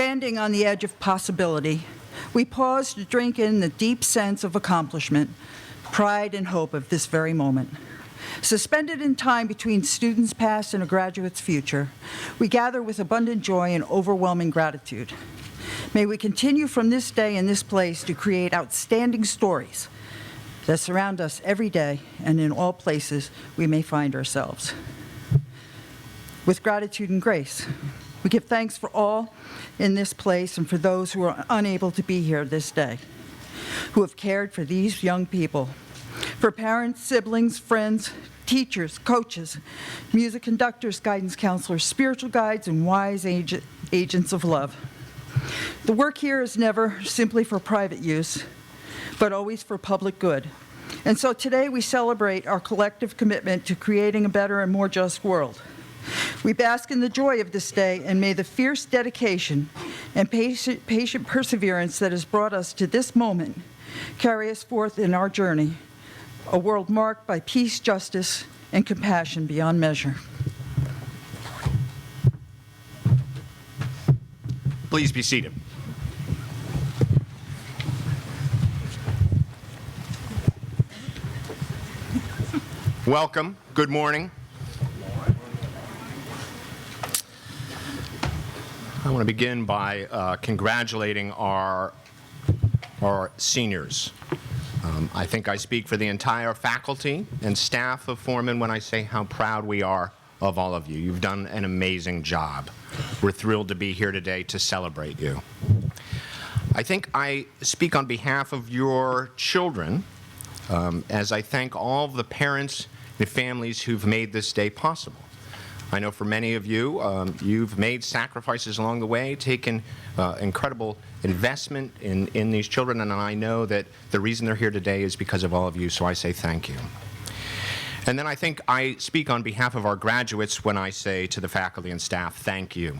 Standing on the edge of possibility, we pause to drink in the deep sense of accomplishment, pride and hope of this very moment. Suspended in time between students' past and a graduate's future, we gather with abundant joy and overwhelming gratitude. May we continue from this day and this place to create outstanding stories that surround us every day and in all places we may find ourselves. With gratitude and grace, we give thanks for all in this place and for those who are unable to be here this day, who have cared for these young people, for parents, siblings, friends, teachers, coaches, music conductors, guidance counselors, spiritual guides, and wise agents of love. The work here is never simply for private use, but always for public good. And so today we celebrate our collective commitment to creating a better and more just world. We bask in the joy of this day, and may the fierce dedication and patient perseverance that has brought us to this moment carry us forth in our journey, a world marked by peace, justice, and compassion beyond measure. Please be seated. Welcome. Good morning. I want to begin by congratulating our seniors. I think I speak for the entire faculty and staff of Forman when I say how proud we are of all of you. You've done an amazing job. We're thrilled to be here today to celebrate you. I think I speak on behalf of your children as I thank all of the parents and families who've made this day possible. I know for many of you, you've made sacrifices along the way, taken incredible investment in these children, and I know that the reason they're here today is because of all of you, so I say thank you. And then I think I speak on behalf of our graduates when I say to the faculty and staff, thank you.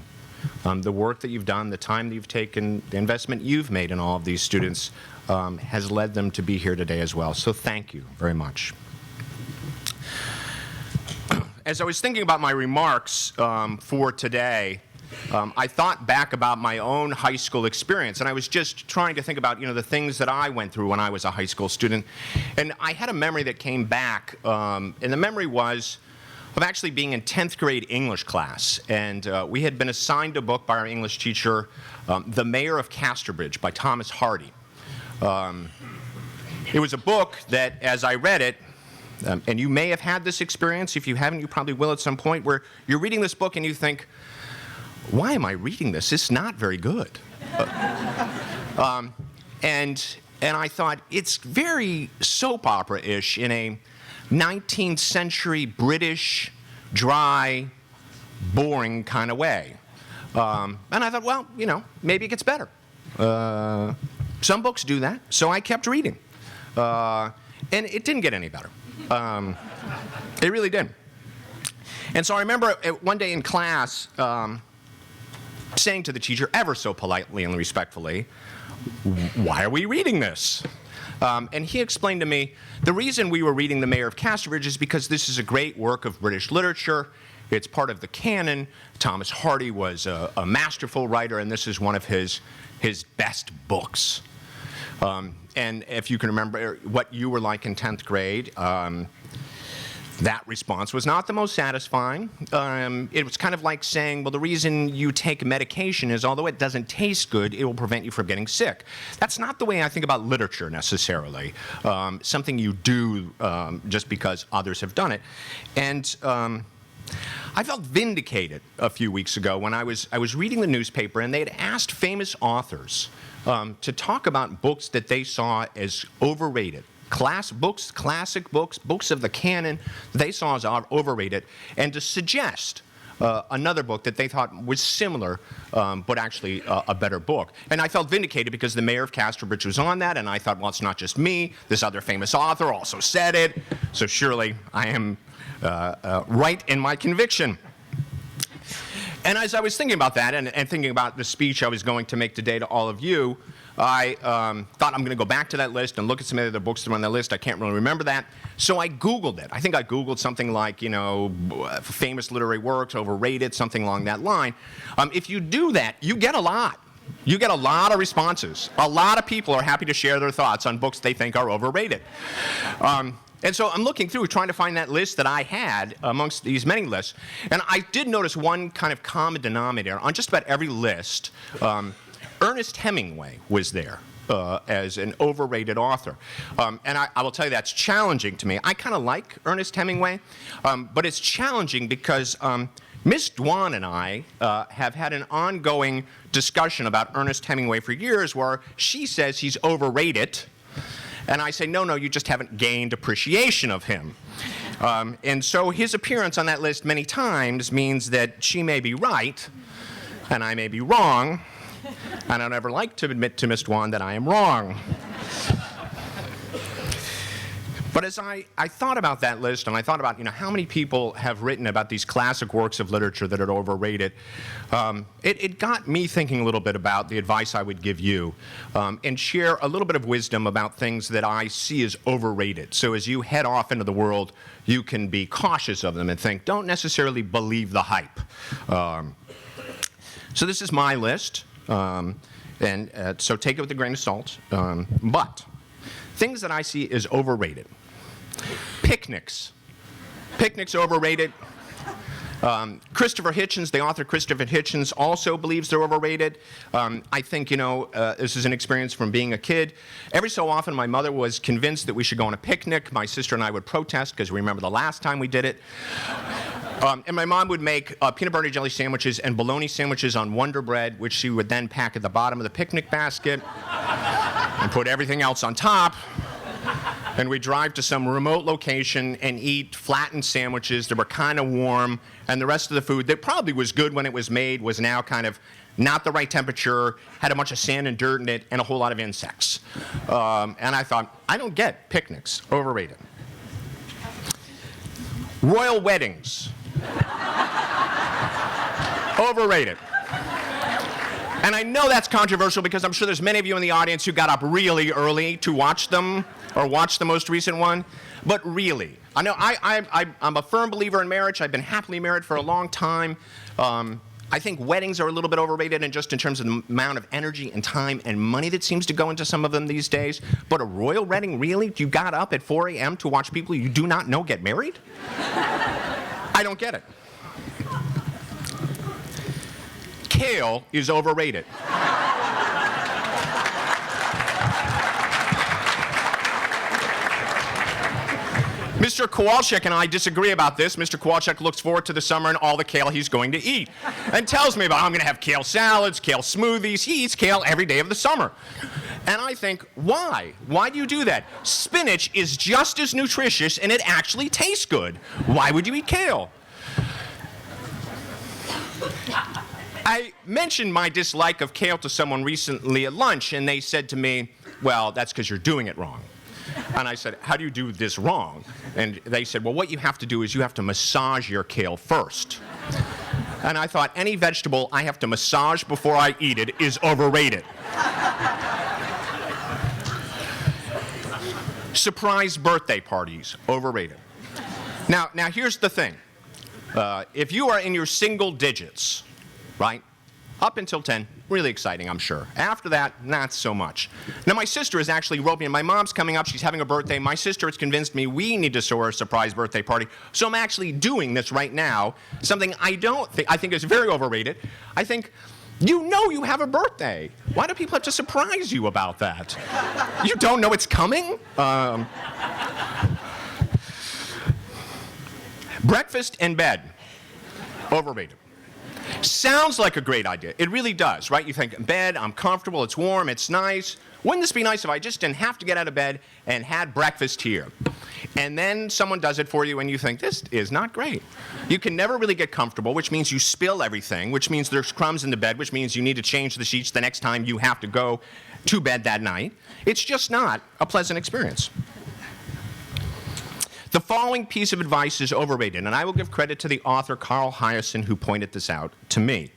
The work that you've done, the time that you've taken, the investment you've made in all of these students has led them to be here today as well, so thank you very much. As I was thinking about my remarks for today, I thought back about my own high school experience, and I was just trying to think about, the things that I went through when I was a high school student. And I had a memory that came back, and the memory was of actually being in 10th grade English class. And we had been assigned a book by our English teacher, The Mayor of Casterbridge by Thomas Hardy. It was a book that, as I read it, and you may have had this experience. If you haven't, you probably will at some point, where you're reading this book and you think, why am I reading this? It's not very good. And I thought, it's very soap opera-ish in a 19th century British, dry, boring kind of way. And I thought, well, maybe it gets better. Some books do that, so I kept reading. And it didn't get any better. It really didn't. And so I remember one day in class saying to the teacher, ever so politely and respectfully, why are we reading this? And he explained to me, the reason we were reading The Mayor of Casterbridge is because this is a great work of British literature. It's part of the canon. Thomas Hardy was a masterful writer, and this is one of his best books. And if you can remember what you were like in 10th grade, that response was not the most satisfying. It was kind of like saying, well, the reason you take medication is although it doesn't taste good, it will prevent you from getting sick. That's not the way I think about literature necessarily, something you do just because others have done it. And I felt vindicated a few weeks ago when I was reading the newspaper and they had asked famous authors to talk about books that they saw as overrated. Classic books, books of the canon they saw as overrated, and to suggest another book that they thought was similar, but actually a better book. And I felt vindicated because The Mayor of Casterbridge was on that, and I thought, well, it's not just me. This other famous author also said it, so surely I am right in my conviction. And as I was thinking about that and thinking about the speech I was going to make today to all of you, I thought I'm going to go back to that list and look at some of the other books that are on that list. I can't really remember that. So I Googled it. I think I Googled something like, famous literary works, overrated, something along that line. If you do that, you get a lot. You get a lot of responses. A lot of people are happy to share their thoughts on books they think are overrated. And so I'm looking through, trying to find that list that I had amongst these many lists. And I did notice one kind of common denominator on just about every list. Ernest Hemingway was there as an overrated author. And I will tell you that's challenging to me. I kind of like Ernest Hemingway, but it's challenging because Miss Dwan and I have had an ongoing discussion about Ernest Hemingway for years where she says he's overrated. And I say, no, you just haven't gained appreciation of him. And so his appearance on that list many times means that she may be right, and I may be wrong, and I don't ever like to admit to Miss Dwan that I am wrong. But as I thought about that list, and I thought about how many people have written about these classic works of literature that are overrated, it got me thinking a little bit about the advice I would give you and share a little bit of wisdom about things that I see as overrated. So as you head off into the world, you can be cautious of them and think, don't necessarily believe the hype. So this is my list, so take it with a grain of salt. But things that I see as overrated. Picnics. Picnics overrated. Christopher Hitchens, the author Christopher Hitchens, also believes they're overrated. I think, this is an experience from being a kid. Every so often, my mother was convinced that we should go on a picnic. My sister and I would protest because we remember the last time we did it. And my mom would make peanut butter and jelly sandwiches and bologna sandwiches on Wonder Bread, which she would then pack at the bottom of the picnic basket and put everything else on top. And we'd drive to some remote location and eat flattened sandwiches that were kind of warm, and the rest of the food that probably was good when it was made was now kind of not the right temperature, had a bunch of sand and dirt in it, and a whole lot of insects. And I thought, I don't get picnics, overrated. Royal weddings, overrated. And I know that's controversial because I'm sure there's many of you in the audience who got up really early to watch them or watch the most recent one. But really, I know I'm a firm believer in marriage. I've been happily married for a long time. I think weddings are a little bit overrated in terms of the amount of energy and time and money that seems to go into some of them these days. But a royal wedding, really? You got up at 4 a.m. to watch people you do not know get married? I don't get it. Kale is overrated. Mr. Kowalczyk and I disagree about this. Mr. Kowalczyk looks forward to the summer and all the kale he's going to eat and tells me about I'm going to have kale salads, kale smoothies. He eats kale every day of the summer. And I think, why? Why do you do that? Spinach is just as nutritious and it actually tastes good. Why would you eat kale? I mentioned my dislike of kale to someone recently at lunch, and they said to me, well, that's because you're doing it wrong. And I said, how do you do this wrong? And they said, well, what you have to do is you have to massage your kale first. And I thought, any vegetable I have to massage before I eat it is overrated. Surprise birthday parties, overrated. Now here's the thing. If you are in your single digits, right? Up until 10, really exciting, I'm sure. After that, not so much. Now, my sister is actually roping in. My mom's coming up. She's having a birthday. My sister has convinced me we need to throw her a surprise birthday party. So I'm actually doing this right now, something I think is very overrated. I think, you have a birthday. Why do people have to surprise you about that? You don't know it's coming? Breakfast in bed, overrated. Sounds like a great idea. It really does, right? You think, bed, I'm comfortable, it's warm, it's nice. Wouldn't this be nice if I just didn't have to get out of bed and had breakfast here? And then someone does it for you and you think, this is not great. You can never really get comfortable, which means you spill everything, which means there's crumbs in the bed, which means you need to change the sheets the next time you have to go to bed that night. It's just not a pleasant experience. The following piece of advice is overrated, and I will give credit to the author Carl Hiaasen who pointed this out to me.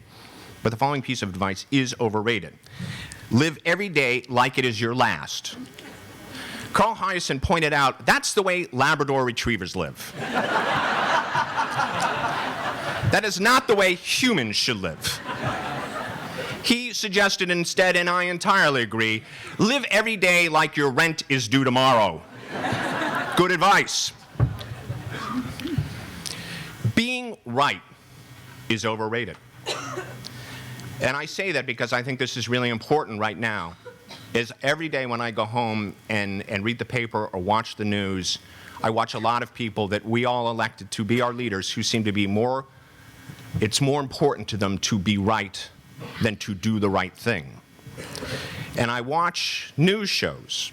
But the following piece of advice is overrated. Live every day like it is your last. Carl Hiaasen pointed out that's the way Labrador retrievers live. That is not the way humans should live. He suggested instead, and I entirely agree, live every day like your rent is due tomorrow. Good advice. Being right is overrated. And I say that because I think this is really important right now. Is every day when I go home and read the paper or watch the news, I watch a lot of people that we all elected to be our leaders who seem to be it's more important to them to be right than to do the right thing. And I watch news shows.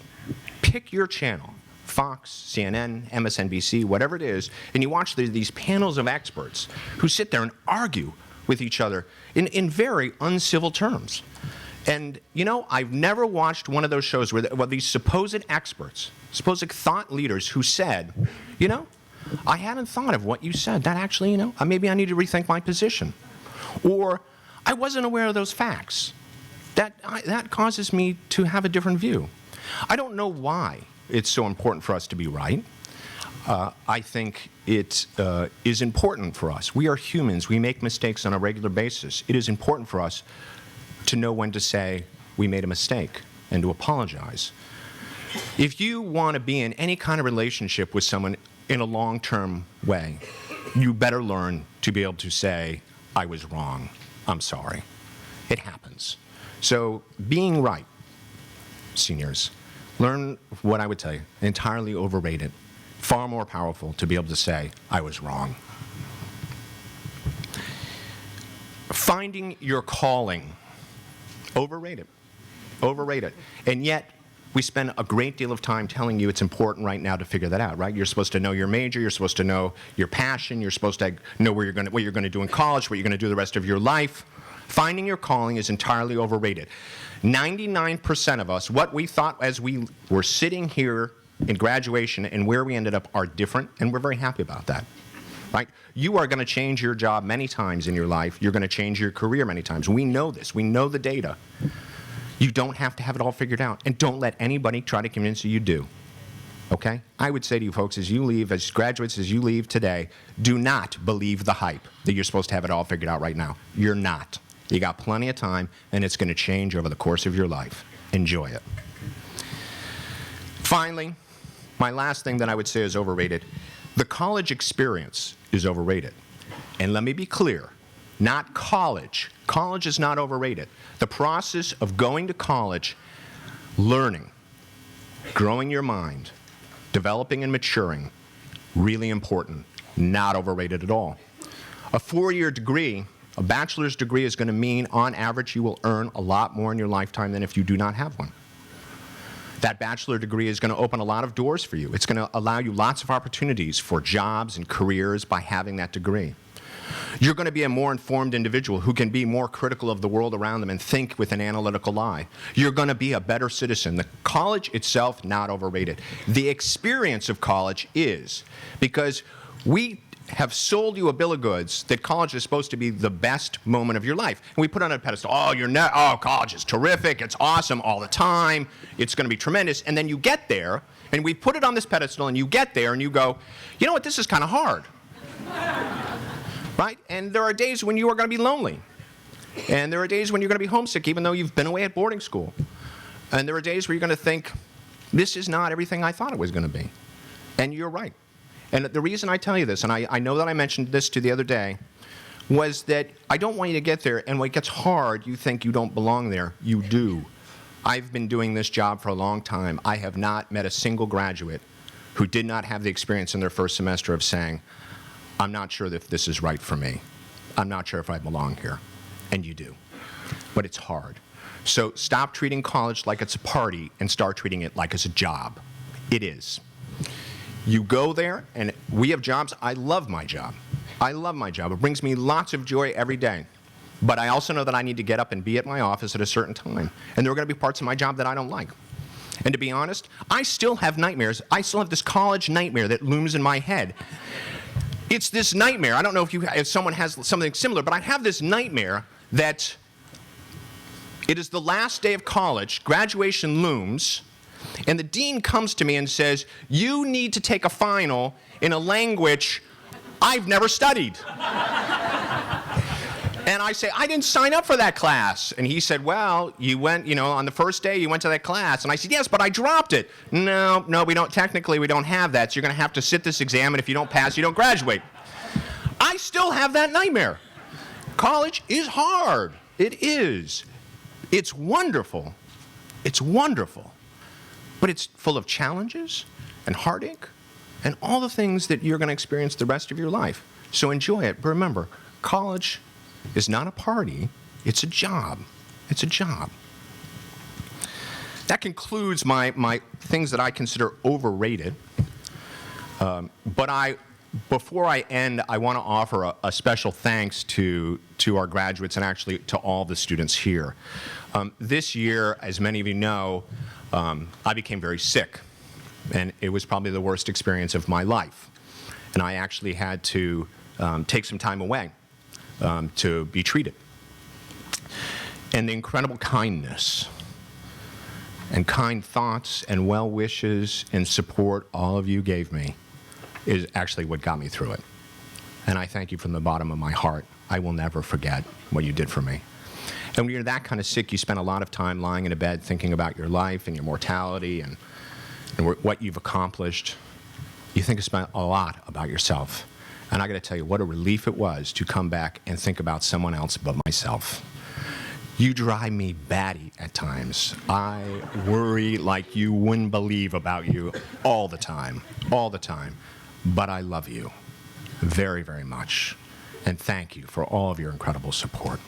Pick your channel, Fox, CNN, MSNBC, whatever it is, and you watch these panels of experts who sit there and argue with each other in very uncivil terms. And, you know, I've never watched one of those shows where these supposed experts, supposed thought leaders who said, you know, I hadn't thought of what you said. That actually, you know, maybe I need to rethink my position. Or I wasn't aware of those facts. That causes me to have a different view. I don't know why it's so important for us to be right. I think it is important for us. We are humans. We make mistakes on a regular basis. It is important for us to know when to say we made a mistake and to apologize. If you want to be in any kind of relationship with someone in a long-term way, you better learn to be able to say, I was wrong. I'm sorry. It happens. So being right, seniors, learn what I would tell you, entirely overrated. Far more powerful to be able to say, I was wrong. Finding your calling, overrated, overrated. And yet, we spend a great deal of time telling you it's important right now to figure that out, right? You're supposed to know your major, you're supposed to know your passion, you're supposed to know what you're going to do in college, what you're going to do the rest of your life. Finding your calling is entirely overrated. 99% of us, what we thought as we were sitting here in graduation and where we ended up are different, and we're very happy about that, right? You are going to change your job many times in your life. You're going to change your career many times. We know this. We know the data. You don't have to have it all figured out, and don't let anybody try to convince you do, okay? I would say to you folks, as you leave, as graduates, as you leave today, do not believe the hype that you're supposed to have it all figured out right now. You're not. You got plenty of time, and it's going to change over the course of your life. Enjoy it. Finally, my last thing that I would say is overrated. The college experience is overrated. And let me be clear, not college. College is not overrated. The process of going to college, learning, growing your mind, developing and maturing, really important, not overrated at all. A 4-year degree, a bachelor's degree, is going to mean, on average, you will earn a lot more in your lifetime than if you do not have one. That bachelor degree is going to open a lot of doors for you. It's going to allow you lots of opportunities for jobs and careers by having that degree. You're going to be a more informed individual who can be more critical of the world around them and think with an analytical eye. You're going to be a better citizen. The college itself, not overrated. The experience of college is, because we have sold you a bill of goods that college is supposed to be the best moment of your life. And we put on a pedestal, oh, college is terrific, it's awesome all the time, it's going to be tremendous. And then you get there, and we put it on this pedestal, and you get there, and you go, you know what, this is kind of hard. Right? And there are days when you are going to be lonely. And there are days when you're going to be homesick, even though you've been away at boarding school. And there are days where you're going to think, this is not everything I thought it was going to be. And you're right. And the reason I tell you this, and I know that I mentioned this to the other day, was that I don't want you to get there, and when it gets hard, you think you don't belong there. You do. I've been doing this job for a long time. I have not met a single graduate who did not have the experience in their first semester of saying, I'm not sure if this is right for me. I'm not sure if I belong here. And you do. But it's hard. So stop treating college like it's a party and start treating it like it's a job. It is. You go there, and we have jobs. I love my job. I love my job. It brings me lots of joy every day. But I also know that I need to get up and be at my office at a certain time. And there are going to be parts of my job that I don't like. And to be honest, I still have nightmares. I still have this college nightmare that looms in my head. It's this nightmare. I don't know if someone has something similar, but I have this nightmare that it is the last day of college, graduation looms, and the dean comes to me and says, you need to take a final in a language I've never studied. And I say, I didn't sign up for that class. And he said, well, you went, on the first day you went to that class. And I said, yes, but I dropped it. No, technically we don't have that. So you're going to have to sit this exam, and if you don't pass, you don't graduate. I still have that nightmare. College is hard. It is. It's wonderful. It's wonderful. But it's full of challenges and heartache and all the things that you're going to experience the rest of your life. So enjoy it. But remember, college is not a party. It's a job. It's a job. That concludes my things that I consider overrated. Before I end, I want to offer a special thanks to our graduates and actually to all the students here. This year, as many of you know, I became very sick, and it was probably the worst experience of my life. And I actually had to take some time away to be treated. And the incredible kindness and kind thoughts and well wishes and support all of you gave me is actually what got me through it. And I thank you from the bottom of my heart. I will never forget what you did for me. And when you're that kind of sick, you spend a lot of time lying in a bed thinking about your life and your mortality and what you've accomplished. You think a lot about yourself. And I got to tell you, what a relief it was to come back and think about someone else but myself. You drive me batty at times. I worry like you wouldn't believe about you all the time. But I love you very, very much. And thank you for all of your incredible support.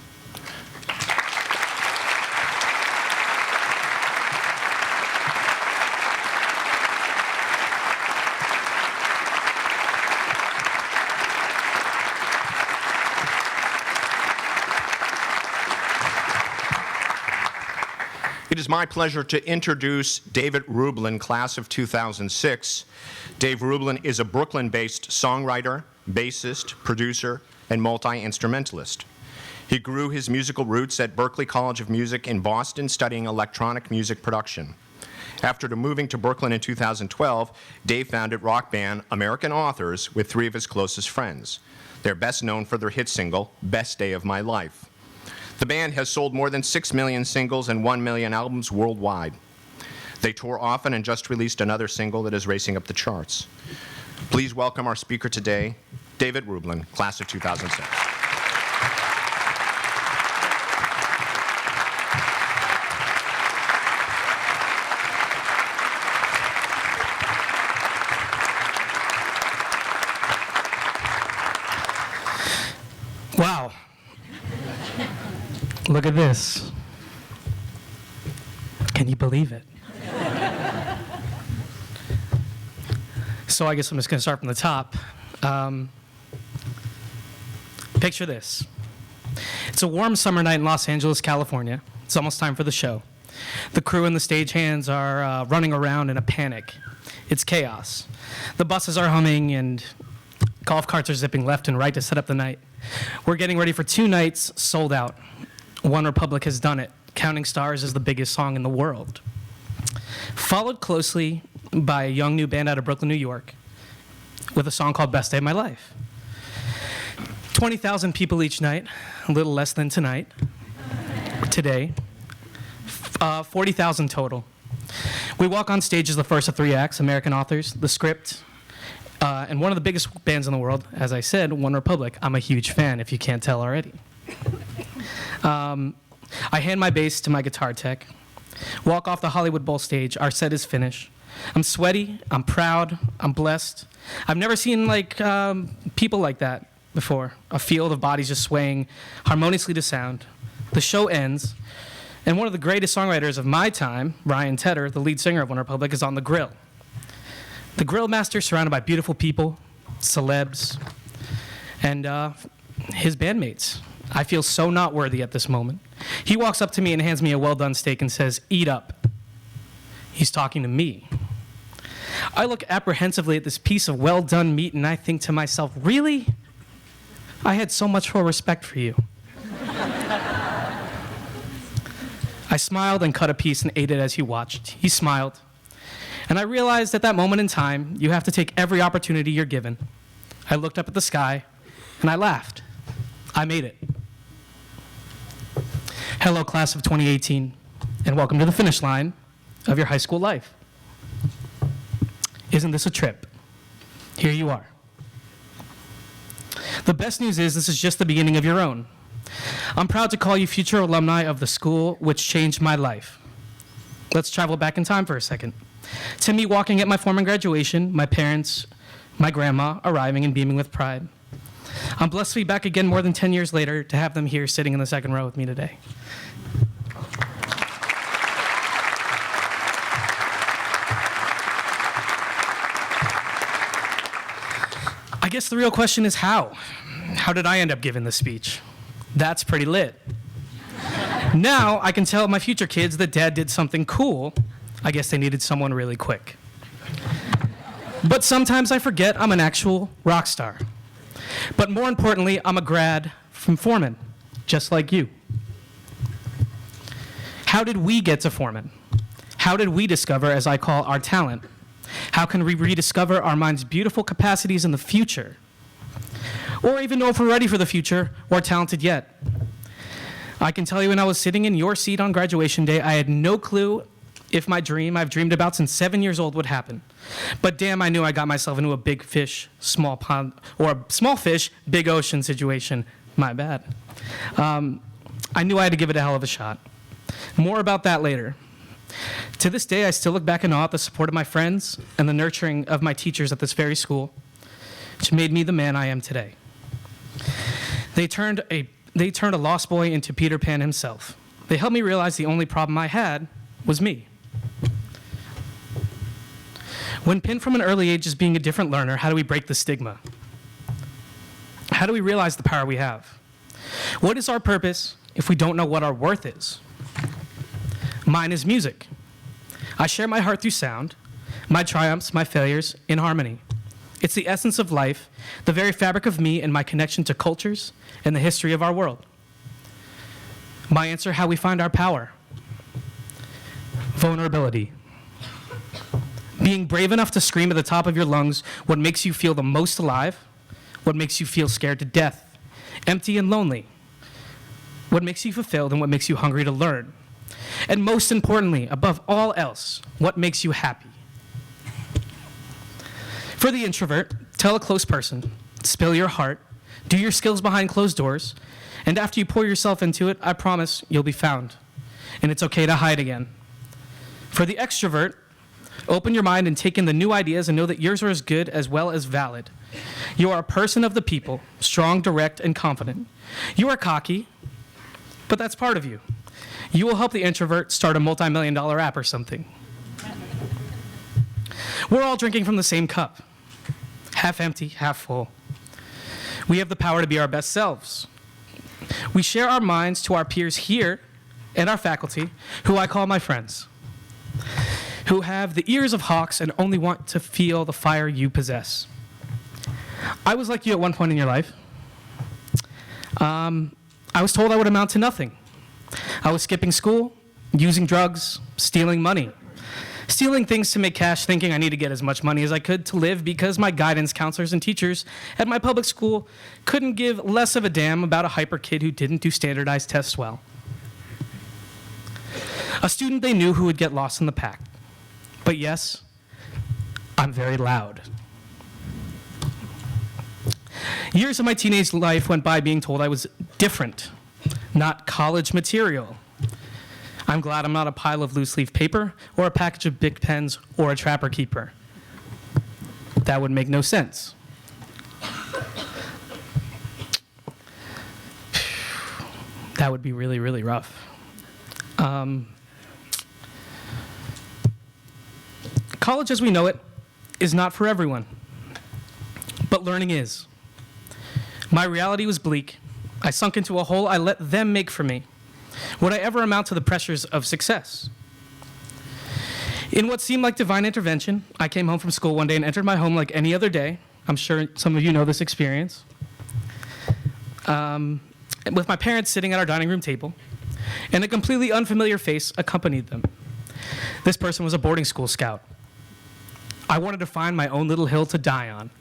It is my pleasure to introduce David Rublin, class of 2006. Dave Rublin is a Brooklyn-based songwriter, bassist, producer, and multi-instrumentalist. He grew his musical roots at Berklee College of Music in Boston, studying electronic music production. After moving to Brooklyn in 2012, Dave founded rock band American Authors with 3 of his closest friends. They're best known for their hit single, Best Day of My Life. The band has sold more than 6 million singles and 1 million albums worldwide. They tour often and just released another single that is racing up the charts. Please welcome our speaker today, David Rublin, class of 2006. Wow. Look at this. Can you believe it? So I guess I'm just going to start from the top. Picture this. It's a warm summer night in Los Angeles, California. It's almost time for the show. The crew and the stagehands are running around in a panic. It's chaos. The buses are humming and golf carts are zipping left and right to set up the night. We're getting ready for 2 nights sold out. One Republic has done it. Counting Stars is the biggest song in the world. Followed closely by a young new band out of Brooklyn, New York, with a song called Best Day of My Life. 20,000 people each night, a little less than today. 40,000 total. We walk on stage as the first of 3 acts, American Authors, The Script, and one of the biggest bands in the world, as I said, One Republic. I'm a huge fan, if you can't tell already. I hand my bass to my guitar tech, walk off the Hollywood Bowl stage. Our set is finished. I'm sweaty, I'm proud, I'm blessed. I've never seen people like that before. A field of bodies just swaying harmoniously to sound. The show ends, and one of the greatest songwriters of my time, Ryan Tedder, the lead singer of One Republic, is on the grill. The grill master, surrounded by beautiful people, celebs, and his bandmates. I feel so not worthy at this moment. He walks up to me and hands me a well-done steak and says, "Eat up." He's talking to me. I look apprehensively at this piece of well-done meat and I think to myself, really? I had so much more respect for you. I smiled and cut a piece and ate it as he watched. He smiled. And I realized at that moment in time, you have to take every opportunity you're given. I looked up at the sky and I laughed. I made it. Hello, class of 2018, and welcome to the finish line of your high school life. Isn't this a trip? Here you are. The best news is this is just the beginning of your own. I'm proud to call you future alumni of the school which changed my life. Let's travel back in time for a second. To me walking at my Forman graduation, my parents, my grandma arriving and beaming with pride. I'm blessed to be back again more than 10 years later to have them here sitting in the second row with me today. I guess the real question is how? How did I end up giving this speech? That's pretty lit. Now I can tell my future kids that Dad did something cool. I guess they needed someone really quick. But sometimes I forget I'm an actual rock star. But more importantly, I'm a grad from Forman, just like you. How did we get to Forman? How did we discover, as I call, our talent? How can we rediscover our mind's beautiful capacities in the future? Or even know if we're ready for the future or talented yet? I can tell you when I was sitting in your seat on graduation day, I had no clue if my dream I've dreamed about since 7 years old would happen. But damn, I knew I got myself into a big fish, small pond, or a small fish, big ocean situation. My bad. I knew I had to give it a hell of a shot. More about that later. To this day, I still look back in awe at the support of my friends and the nurturing of my teachers at this very school, which made me the man I am today. They turned a lost boy into Peter Pan himself. They helped me realize the only problem I had was me. When pinned from an early age as being a different learner, how do we break the stigma? How do we realize the power we have? What is our purpose if we don't know what our worth is? Mine is music. I share my heart through sound, my triumphs, my failures, in harmony. It's the essence of life, the very fabric of me and my connection to cultures and the history of our world. My answer, how we find our power. Vulnerability. Being brave enough to scream at the top of your lungs what makes you feel the most alive, what makes you feel scared to death, empty and lonely, what makes you fulfilled and what makes you hungry to learn. And most importantly, above all else, what makes you happy. For the introvert, tell a close person, spill your heart, do your skills behind closed doors, and after you pour yourself into it, I promise you'll be found. And it's okay to hide again. For the extrovert, open your mind and take in the new ideas and know that yours are as good as well as valid. You are a person of the people, strong, direct, and confident. You are cocky, but that's part of you. You will help the introvert start a multi-million-dollar app or something. We're all drinking from the same cup, half empty, half full. We have the power to be our best selves. We share our minds to our peers here and our faculty, who I call my friends, who have the ears of hawks and only want to feel the fire you possess. I was like you at one point in your life. I was told I would amount to nothing. I was skipping school, using drugs, stealing money, stealing things to make cash, thinking I need to get as much money as I could to live because my guidance counselors and teachers at my public school couldn't give less of a damn about a hyper kid who didn't do standardized tests well. A student they knew who would get lost in the pack. But yes, I'm very loud. Years of my teenage life went by being told I was different, not college material. I'm glad I'm not a pile of loose leaf paper or a package of Bic pens or a trapper keeper. That would make no sense. That would be really, really rough. College as we know it is not for everyone, but learning is. My reality was bleak. I sunk into a hole I let them make for me. Would I ever amount to the pressures of success? In what seemed like divine intervention, I came home from school one day and entered my home like any other day. I'm sure some of you know this experience. With my parents sitting at our dining room table, and a completely unfamiliar face accompanied them. This person was a boarding school scout. I wanted to find my own little hill to die on.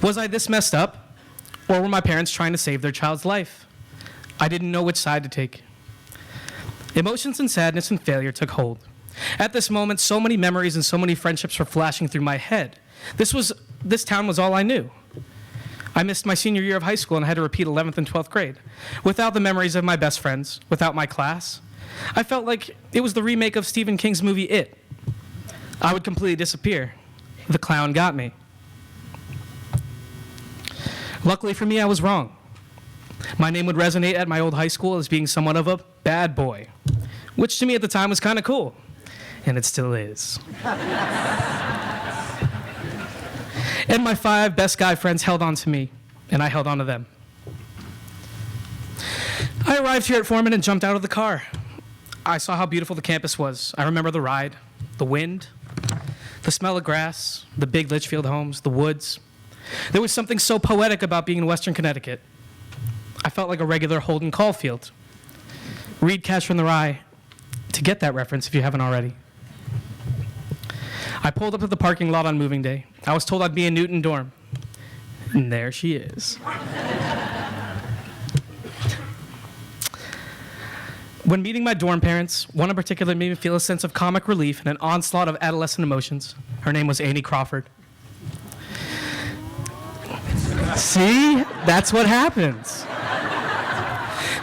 Was I this messed up, or were my parents trying to save their child's life? I didn't know which side to take. Emotions and sadness and failure took hold. At this moment, so many memories and so many friendships were flashing through my head. This town was all I knew. I missed my senior year of high school and had to repeat 11th and 12th grade. Without the memories of my best friends, without my class, I felt like it was the remake of Stephen King's movie It. I would completely disappear. The clown got me. Luckily for me, I was wrong. My name would resonate at my old high school as being somewhat of a bad boy, which to me at the time was kind of cool, and it still is. And my 5 best guy friends held on to me, and I held on to them. I arrived here at Forman and jumped out of the car. I saw how beautiful the campus was. I remember the ride, the wind, the smell of grass, the big Litchfield homes, the woods. There was something so poetic about being in Western Connecticut. I felt like a regular Holden Caulfield. Read Catch from the Rye to get that reference if you haven't already. I pulled up to the parking lot on moving day. I was told I'd be in Newton dorm. And there she is. When meeting my dorm parents, one in particular made me feel a sense of comic relief and an onslaught of adolescent emotions. Her name was Annie Crawford. See? That's what happens.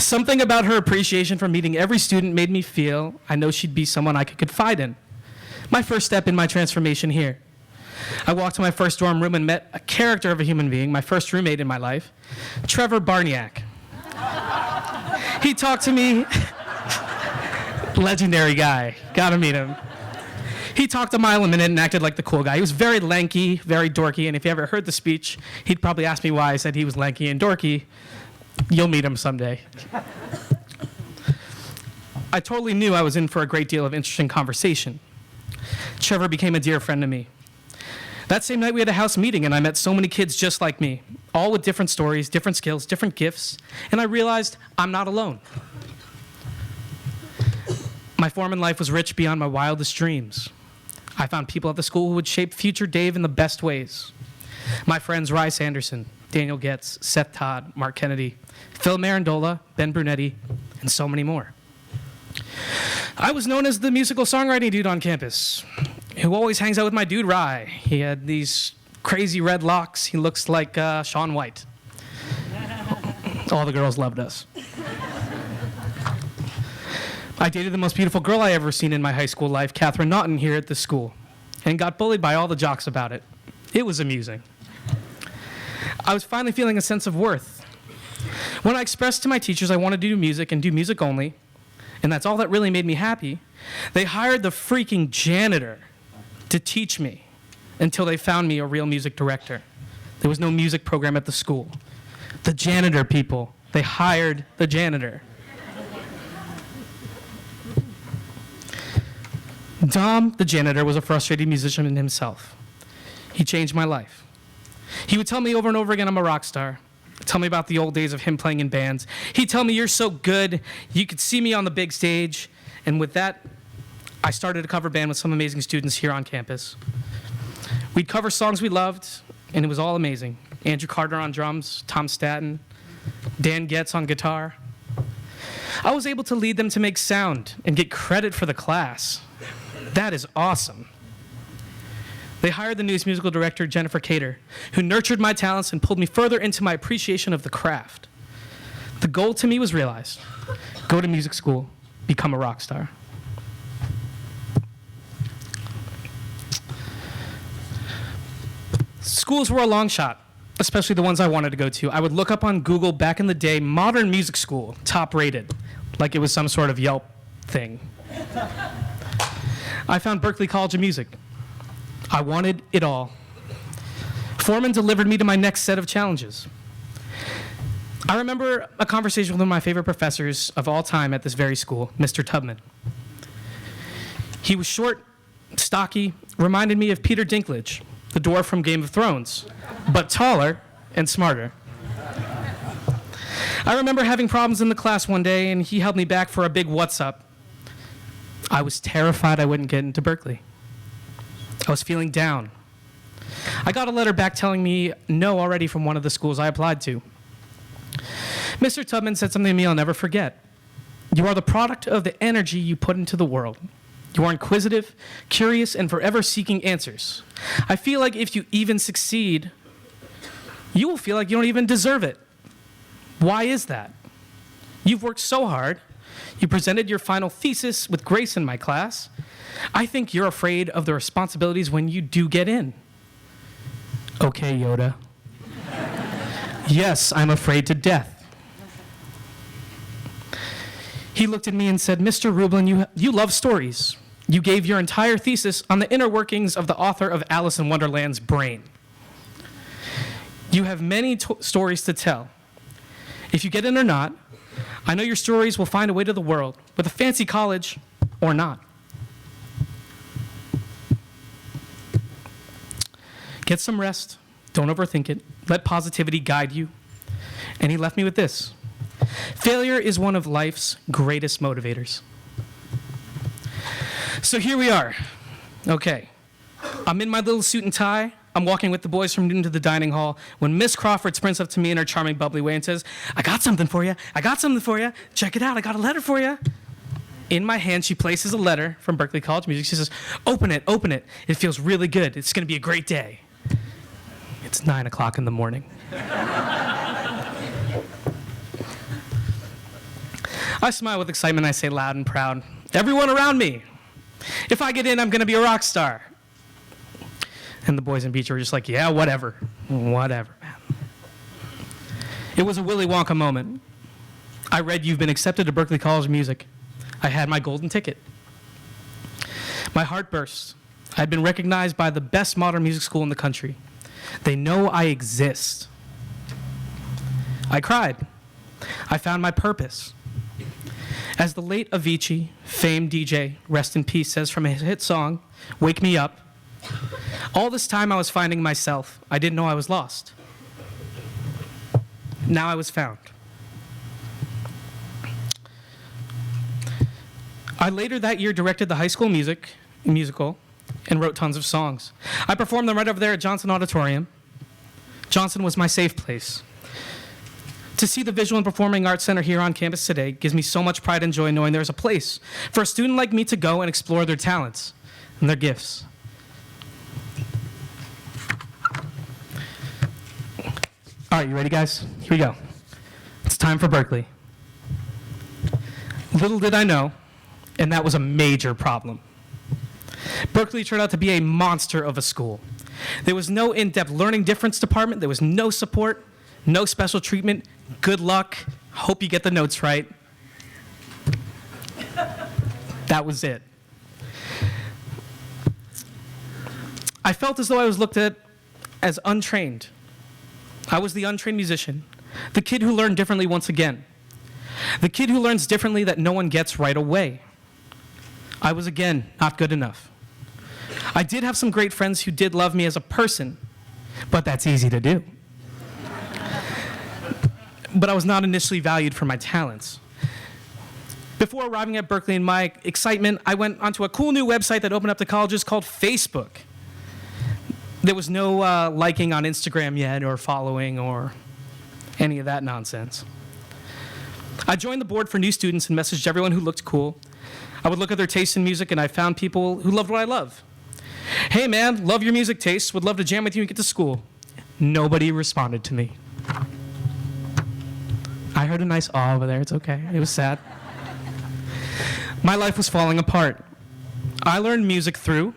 Something about her appreciation for meeting every student made me feel I know she'd be someone I could confide in. My first step in my transformation here. I walked to my first dorm room and met a character of a human being, my first roommate in my life, Trevor Barniak. He talked to me, legendary guy, gotta meet him. He talked a mile a minute and acted like the cool guy. He was very lanky, very dorky, and if you ever heard the speech, he'd probably ask me why I said he was lanky and dorky. You'll meet him someday. I totally knew I was in for a great deal of interesting conversation. Trevor became a dear friend to me. That same night we had a house meeting and I met so many kids just like me, all with different stories, different skills, different gifts, and I realized I'm not alone. My Forman life was rich beyond my wildest dreams. I found people at the school who would shape future Dave in the best ways. My friends Rye Sanderson, Daniel Getz, Seth Todd, Mark Kennedy, Phil Marandola, Ben Brunetti, and so many more. I was known as the musical songwriting dude on campus, who always hangs out with my dude Rye. He had these crazy red locks. He looks like Shaun White. All the girls loved us. I dated the most beautiful girl I ever seen in my high school life, Catherine Naughton, here at the school, and got bullied by all the jocks about it. It was amusing. I was finally feeling a sense of worth. When I expressed to my teachers I wanted to do music and do music only, and that's all that really made me happy, they hired the freaking janitor to teach me until they found me a real music director. There was no music program at the school. The janitor people, they hired the janitor. Dom, the janitor, was a frustrated musician in himself. He changed my life. He would tell me over and over again I'm a rock star. Tell me about the old days of him playing in bands. He'd tell me, you're so good, you could see me on the big stage. And with that, I started a cover band with some amazing students here on campus. We'd cover songs we loved, and it was all amazing. Andrew Carter on drums, Tom Staton, Dan Getz on guitar. I was able to lead them to make sound and get credit for the class. That is awesome. They hired the news musical director, Jennifer Cater, who nurtured my talents and pulled me further into my appreciation of the craft. The goal to me was realized. Go to music school, become a rock star. Schools were a long shot, especially the ones I wanted to go to. I would look up on Google back in the day, modern music school, top rated, like it was some sort of Yelp thing. I found Berklee College of Music. I wanted it all. Forman delivered me to my next set of challenges. I remember a conversation with one of my favorite professors of all time at this very school, Mr. Tubman. He was short, stocky, reminded me of Peter Dinklage, the dwarf from Game of Thrones, but taller and smarter. I remember having problems in the class one day, and he held me back for a big what's up. I was terrified I wouldn't get into Berklee. I was feeling down. I got a letter back telling me no already from one of the schools I applied to. Mr. Tubman said something to me I'll never forget. You are the product of the energy you put into the world. You are inquisitive, curious, and forever seeking answers. I feel like if you even succeed, you will feel like you don't even deserve it. Why is that? You've worked so hard. You presented your final thesis with grace in my class. I think you're afraid of the responsibilities when you do get in. Okay, Yoda. Yes, I'm afraid to death. He looked at me and said, Mr. Rublin, you love stories. You gave your entire thesis on the inner workings of the author of Alice in Wonderland's brain. You have many stories to tell. If you get in or not, I know your stories will find a way to the world, with a fancy college or not. Get some rest. Don't overthink it. Let positivity guide you. And he left me with this. Failure is one of life's greatest motivators. So here we are. Okay. I'm in my little suit and tie. I'm walking with the boys from Newton to the dining hall when Miss Crawford sprints up to me in her charming, bubbly way and says, I got something for you. I got something for you. Check it out. I got a letter for you. In my hand, she places a letter from Berklee College of Music. She says, open it, open it. It feels really good. It's going to be a great day. It's 9 o'clock in the morning. I smile with excitement. I say loud and proud, everyone around me, if I get in, I'm going to be a rock star. And the boys in Beach were just like, yeah, whatever. Whatever, man. It was a Willy Wonka moment. I read you've been accepted to Berklee College of Music. I had my golden ticket. My heart burst. I'd been recognized by the best modern music school in the country. They know I exist. I cried. I found my purpose. As the late Avicii, famed DJ, rest in peace, says from his hit song, Wake Me Up, all this time I was finding myself. I didn't know I was lost. Now I was found. I later that year directed the high school musical and wrote tons of songs. I performed them right over there at Johnson Auditorium. Johnson was my safe place. To see the Visual and Performing Arts Center here on campus today gives me so much pride and joy knowing there's a place for a student like me to go and explore their talents and their gifts. All right, you ready, guys? Here we go. It's time for Berklee. Little did I know, and that was a major problem. Berklee turned out to be a monster of a school. There was no in-depth learning difference department. There was no support, no special treatment. Good luck. Hope you get the notes right. That was it. I felt as though I was looked at as untrained. I was the untrained musician, the kid who learned differently once again, the kid who learns differently that no one gets right away. I was, again, not good enough. I did have some great friends who did love me as a person, but that's easy to do. But I was not initially valued for my talents. Before arriving at Berklee in my excitement, I went onto a cool new website that opened up to colleges called Facebook. There was no liking on Instagram yet or following or any of that nonsense. I joined the board for new students and messaged everyone who looked cool. I would look at their taste in music and I found people who loved what I love. Hey man, love your music tastes, would love to jam with you and get to school. Nobody responded to me. I heard a nice awe over there, it's okay, it was sad. My life was falling apart. I learned music through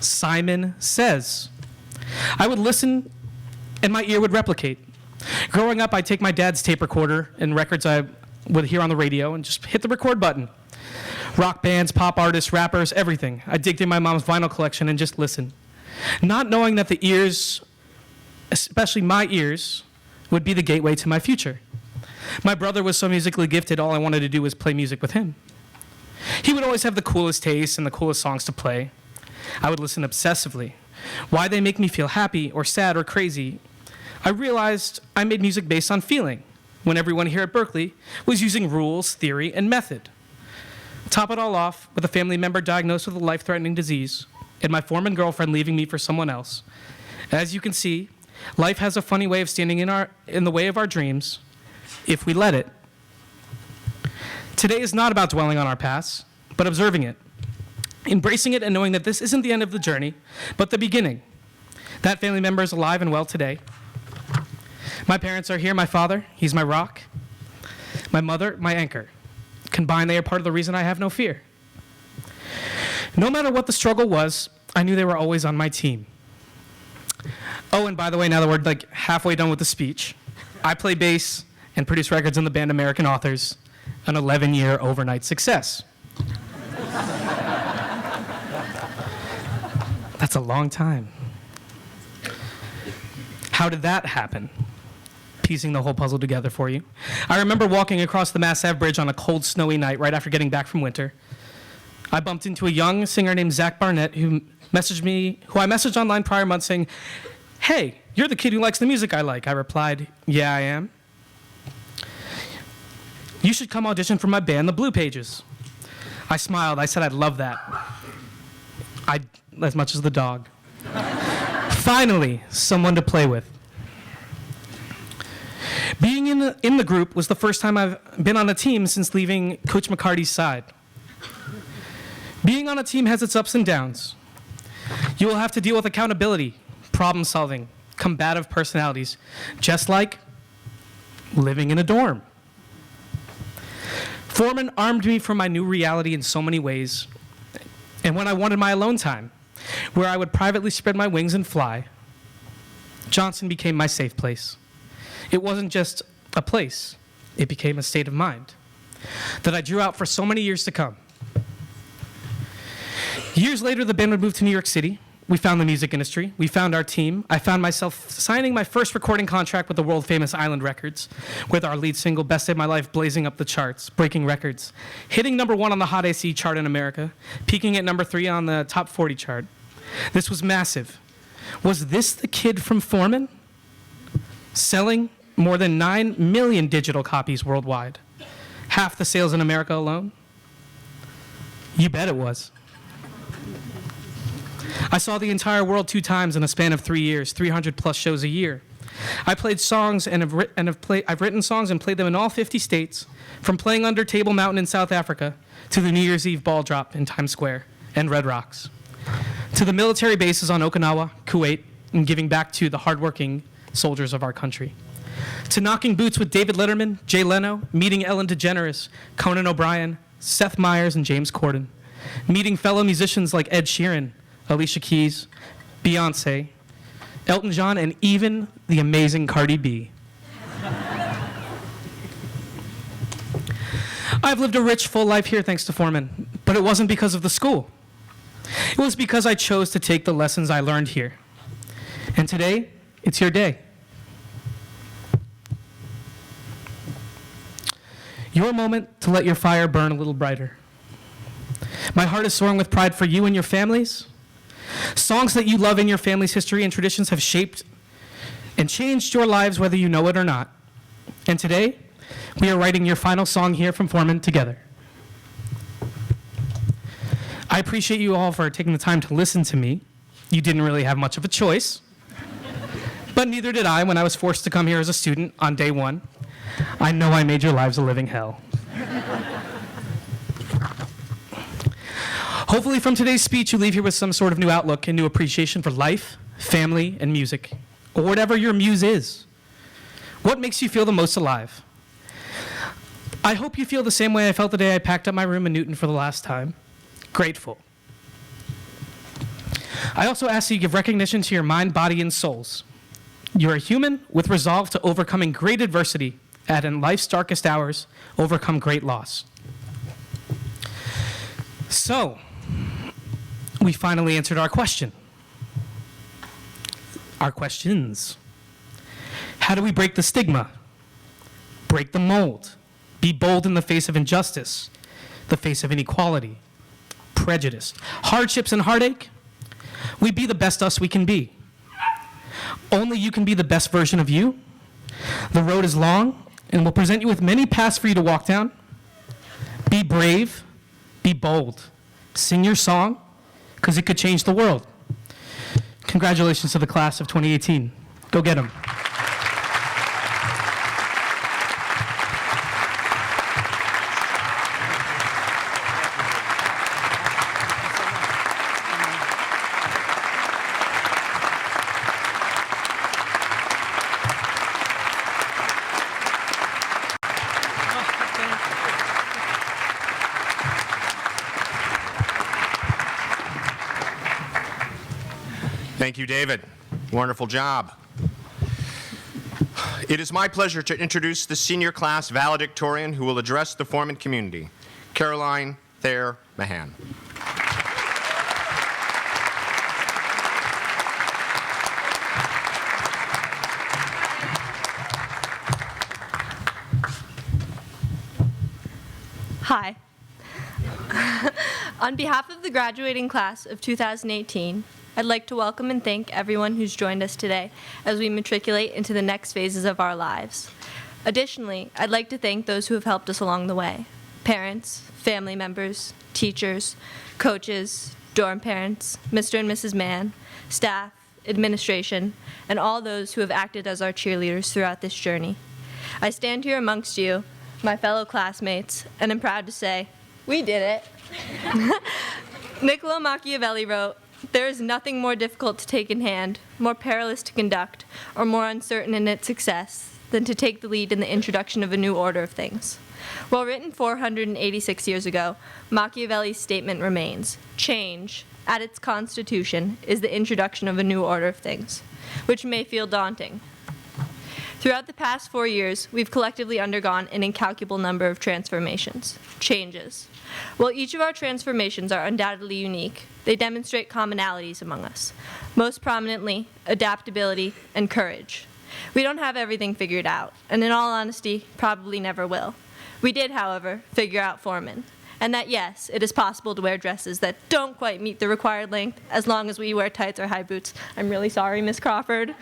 Simon Says. I would listen and my ear would replicate. Growing up, I'd take my dad's tape recorder and records I would hear on the radio and just hit the record button. Rock bands, pop artists, rappers, everything. I'd dig through my mom's vinyl collection and just listen. Not knowing that the ears, especially my ears, would be the gateway to my future. My brother was so musically gifted, all I wanted to do was play music with him. He would always have the coolest taste and the coolest songs to play. I would listen obsessively. Why they make me feel happy or sad or crazy, I realized I made music based on feeling, when everyone here at Berklee was using rules, theory, and method. Top it all off with a family member diagnosed with a life-threatening disease and my Forman girlfriend leaving me for someone else. As you can see, life has a funny way of standing in the way of our dreams if we let it. Today is not about dwelling on our past, but observing it, embracing it and knowing that this isn't the end of the journey, but the beginning. That family member is alive and well today. My parents are here. My father, he's my rock. My mother, my anchor. Combined, they are part of the reason I have no fear. No matter what the struggle was, I knew they were always on my team. Oh, and by the way, now that we're like halfway done with the speech, I play bass and produce records in the band American Authors, an 11-year overnight success. That's a long time. How did that happen? Piecing the whole puzzle together for you. I remember walking across the Mass Ave Bridge on a cold, snowy night right after getting back from winter. I bumped into a young singer named Zach Barnett who I messaged online prior month saying, "Hey, you're the kid who likes the music I like." I replied, "Yeah, I am. You should come audition for my band, the Blue Pages." I smiled. I said I'd love that. As much as the dog. Finally, someone to play with. Being in the group was the first time I've been on a team since leaving Coach McCarty's side. Being on a team has its ups and downs. You will have to deal with accountability, problem solving, combative personalities, just like living in a dorm. Forman armed me for my new reality in so many ways. And when I wanted my alone time, where I would privately spread my wings and fly, Johnson became my safe place. It wasn't just a place, it became a state of mind that I drew out for so many years to come. Years later, the band would move to New York City. We found the music industry. We found our team. I found myself signing my first recording contract with the world-famous Island Records, with our lead single, Best Day of My Life, blazing up the charts, breaking records, hitting #1 on the Hot AC chart in America, peaking at #3 on the Top 40 chart. This was massive. Was this the kid from Forman? Selling more than 9 million digital copies worldwide. Half the sales in America alone? You bet it was. I saw the entire world 2 times in a span of 3 years, 300 plus shows a year. I played songs I've written songs and played them in all 50 states, from playing under Table Mountain in South Africa to the New Year's Eve ball drop in Times Square and Red Rocks, to the military bases on Okinawa, Kuwait, and giving back to the hardworking soldiers of our country, to knocking boots with David Letterman, Jay Leno, meeting Ellen DeGeneres, Conan O'Brien, Seth Meyers, and James Corden, meeting fellow musicians like Ed Sheeran, Alicia Keys, Beyonce, Elton John, and even the amazing Cardi B. I've lived a rich, full life here thanks to Forman, but it wasn't because of the school. It was because I chose to take the lessons I learned here. And today, it's your day. Your moment to let your fire burn a little brighter. My heart is soaring with pride for you and your families. Songs that you love in your family's history and traditions have shaped and changed your lives whether you know it or not. And today, we are writing your final song here from Forman together. I appreciate you all for taking the time to listen to me. You didn't really have much of a choice, but neither did I when I was forced to come here as a student on day 1. I know I made your lives a living hell. Hopefully from today's speech, you leave here with some sort of new outlook and new appreciation for life, family, and music, or whatever your muse is. What makes you feel the most alive? I hope you feel the same way I felt the day I packed up my room in Newton for the last time. Grateful. I also ask that you give recognition to your mind, body, and souls. You're a human with resolve to overcoming great adversity and in life's darkest hours, overcome great loss. So, we finally answered our question. Our questions. How do we break the stigma? Break the mold. Be bold in the face of injustice, the face of inequality, prejudice, hardships, and heartache? We be the best us we can be. Only you can be the best version of you. The road is long, and we'll present you with many paths for you to walk down. Be brave, be bold. Sing your song, because it could change the world. Congratulations to the class of 2018. Go get them. Thank you, David. Wonderful job. It is my pleasure to introduce the senior class valedictorian who will address the Forman community, Caroline Thayer Mahan. Hi. On behalf of the graduating class of 2018, I'd like to welcome and thank everyone who's joined us today as we matriculate into the next phases of our lives. Additionally, I'd like to thank those who have helped us along the way: parents, family members, teachers, coaches, dorm parents, Mr. and Mrs. Mann, staff, administration, and all those who have acted as our cheerleaders throughout this journey. I stand here amongst you, my fellow classmates, and am proud to say, we did it. Niccolo Machiavelli wrote, "There is nothing more difficult to take in hand, more perilous to conduct, or more uncertain in its success than to take the lead in the introduction of a new order of things." While written 486 years ago, Machiavelli's statement remains: change, at its constitution, is the introduction of a new order of things, which may feel daunting. Throughout the past 4 years, we've collectively undergone an incalculable number of transformations, changes. While each of our transformations are undoubtedly unique, they demonstrate commonalities among us, most prominently adaptability and courage. We don't have everything figured out, and in all honesty, probably never will. We did, however, figure out Forman, and that yes, it is possible to wear dresses that don't quite meet the required length as long as we wear tights or high boots. I'm really sorry, Miss Crawford.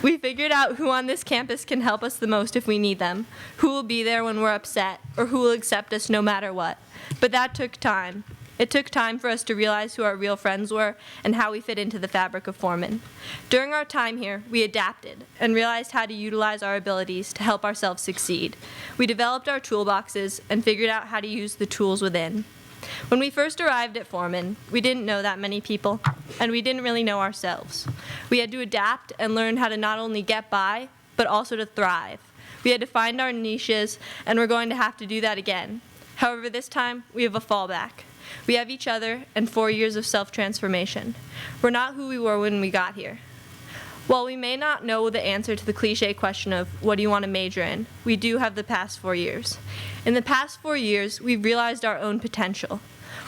We figured out who on this campus can help us the most if we need them, who will be there when we're upset, or who will accept us no matter what. But that took time. It took time for us to realize who our real friends were and how we fit into the fabric of Forman. During our time here, we adapted and realized how to utilize our abilities to help ourselves succeed. We developed our toolboxes and figured out how to use the tools within. When we first arrived at Forman, we didn't know that many people, and we didn't really know ourselves. We had to adapt and learn how to not only get by, but also to thrive. We had to find our niches, and we're going to have to do that again. However, this time, we have a fallback. We have each other and 4 years of self-transformation. We're not who we were when we got here. While we may not know the answer to the cliche question of what do you want to major in, we do have the past 4 years. In the past 4 years, we've realized our own potential.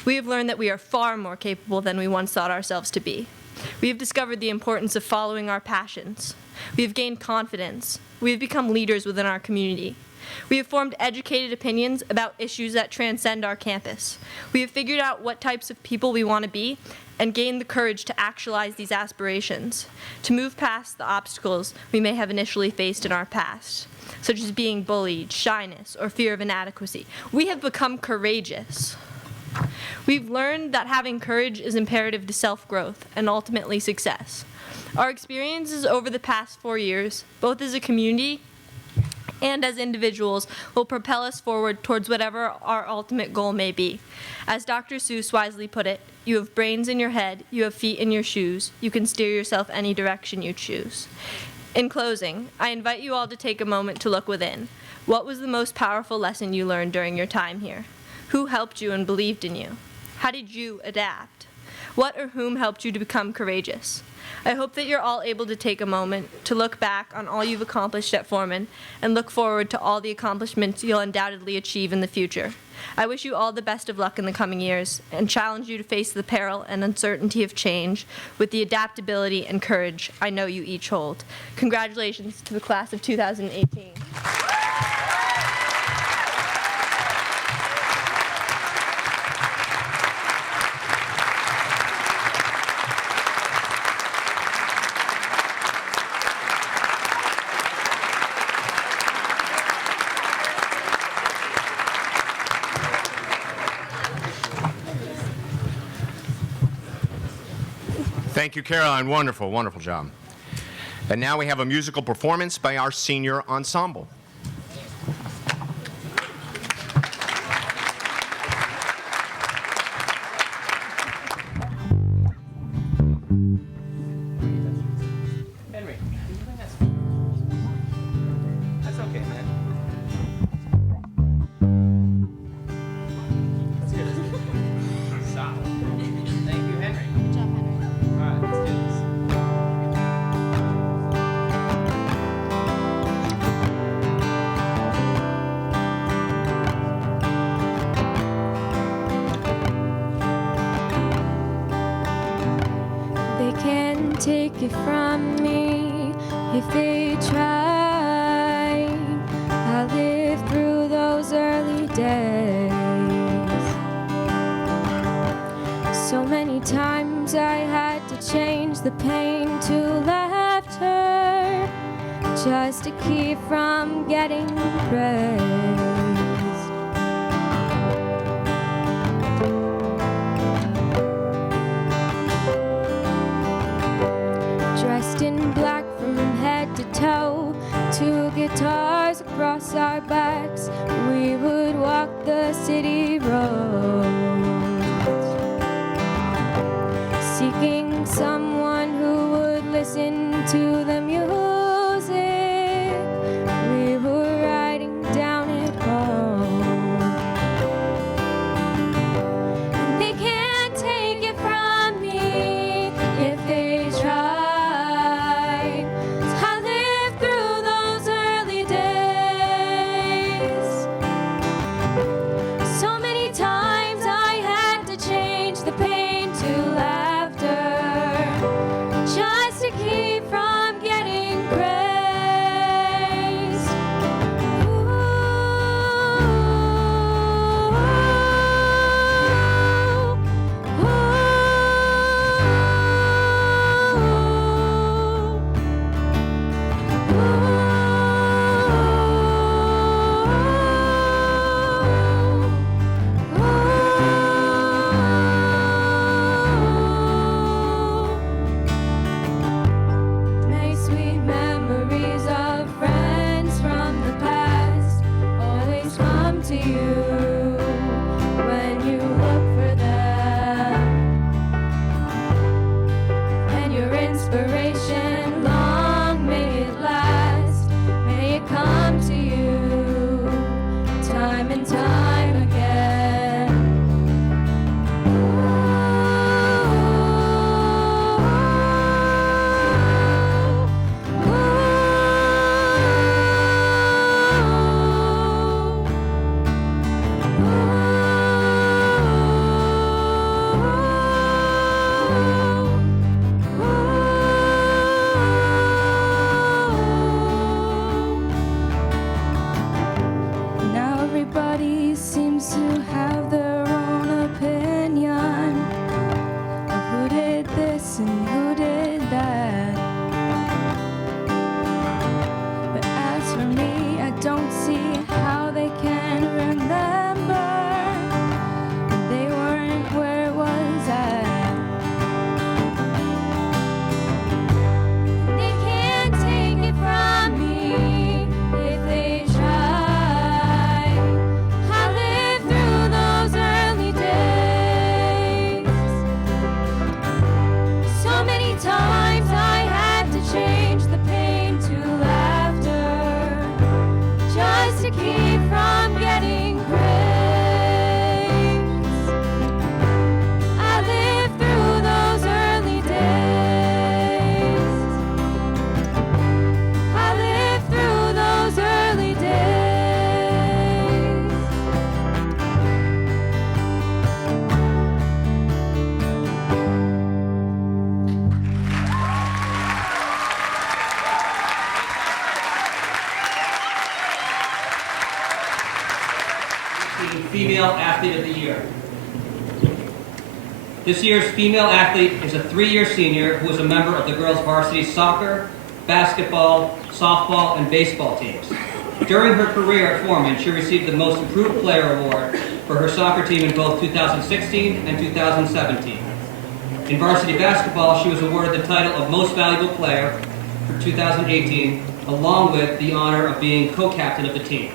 We have learned that we are far more capable than we once thought ourselves to be. We have discovered the importance of following our passions. We have gained confidence. We have become leaders within our community. We have formed educated opinions about issues that transcend our campus. We have figured out what types of people we want to be and gained the courage to actualize these aspirations, to move past the obstacles we may have initially faced in our past, such as being bullied, shyness, or fear of inadequacy. We have become courageous. We've learned that having courage is imperative to self-growth and ultimately success. Our experiences over the past 4 years, both as a community and as individuals, will propel us forward towards whatever our ultimate goal may be. As Dr. Seuss wisely put it, you have brains in your head, you have feet in your shoes, you can steer yourself any direction you choose. In closing, I invite you all to take a moment to look within. What was the most powerful lesson you learned during your time here? Who helped you and believed in you? How did you adapt? What or whom helped you to become courageous? I hope that you're all able to take a moment to look back on all you've accomplished at Forman and look forward to all the accomplishments you'll undoubtedly achieve in the future. I wish you all the best of luck in the coming years and challenge you to face the peril and uncertainty of change with the adaptability and courage I know you each hold. Congratulations to the class of 2018. Thank you, Caroline. Wonderful, wonderful job. And now we have a musical performance by our senior ensemble. Henry, that's okay, man. That's good. Stop. Thank you, Henry. take it from me if they try. I lived through those early days. So many times I had to change the pain to laughter just to keep from getting praised. Dressed in black from head to toe, two guitars across our backs, we would walk the city roads, seeking someone who would listen to the music we were writing down at home. And they can't take it from me if they try. Female Athlete of the Year. This year's female athlete is a 3-year senior who is a member of the girls' varsity soccer, basketball, softball, and baseball teams. During her career at Forman, she received the Most Improved Player Award for her soccer team in both 2016 and 2017. In varsity basketball, she was awarded the title of Most Valuable Player for 2018, along with the honor of being co-captain of the team.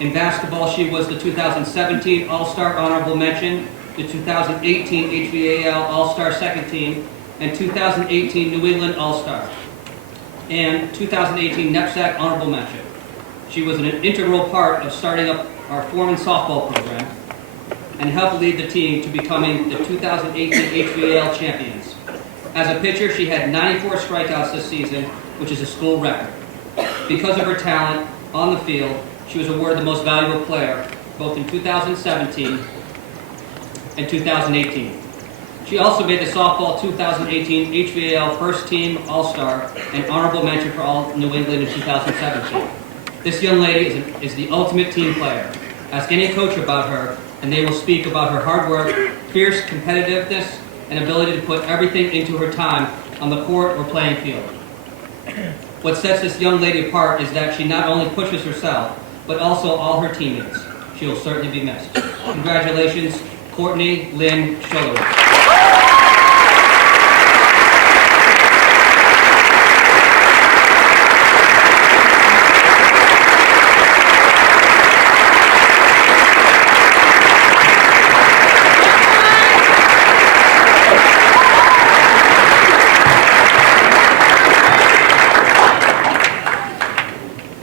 In basketball, she was the 2017 All-Star Honorable Mention, the 2018 HVAL All-Star Second Team, and 2018 New England All-Star, and 2018 NEPSAC Honorable Mention. She was an integral part of starting up our Forman softball program and helped lead the team to becoming the 2018 HVAL champions. As a pitcher, she had 94 strikeouts this season, which is a school record. Because of her talent on the field, she was awarded the Most Valuable Player both in 2017 and 2018. She also made the softball 2018 HVAL First Team All-Star and honorable mention for All New England in 2017. This young lady is the ultimate team player. Ask any coach about her, and they will speak about her hard work, fierce competitiveness, and ability to put everything into her time on the court or playing field. What sets this young lady apart is that she not only pushes herself, but also all her teammates. She will certainly be missed. Congratulations, Courtney Lynn Schiller.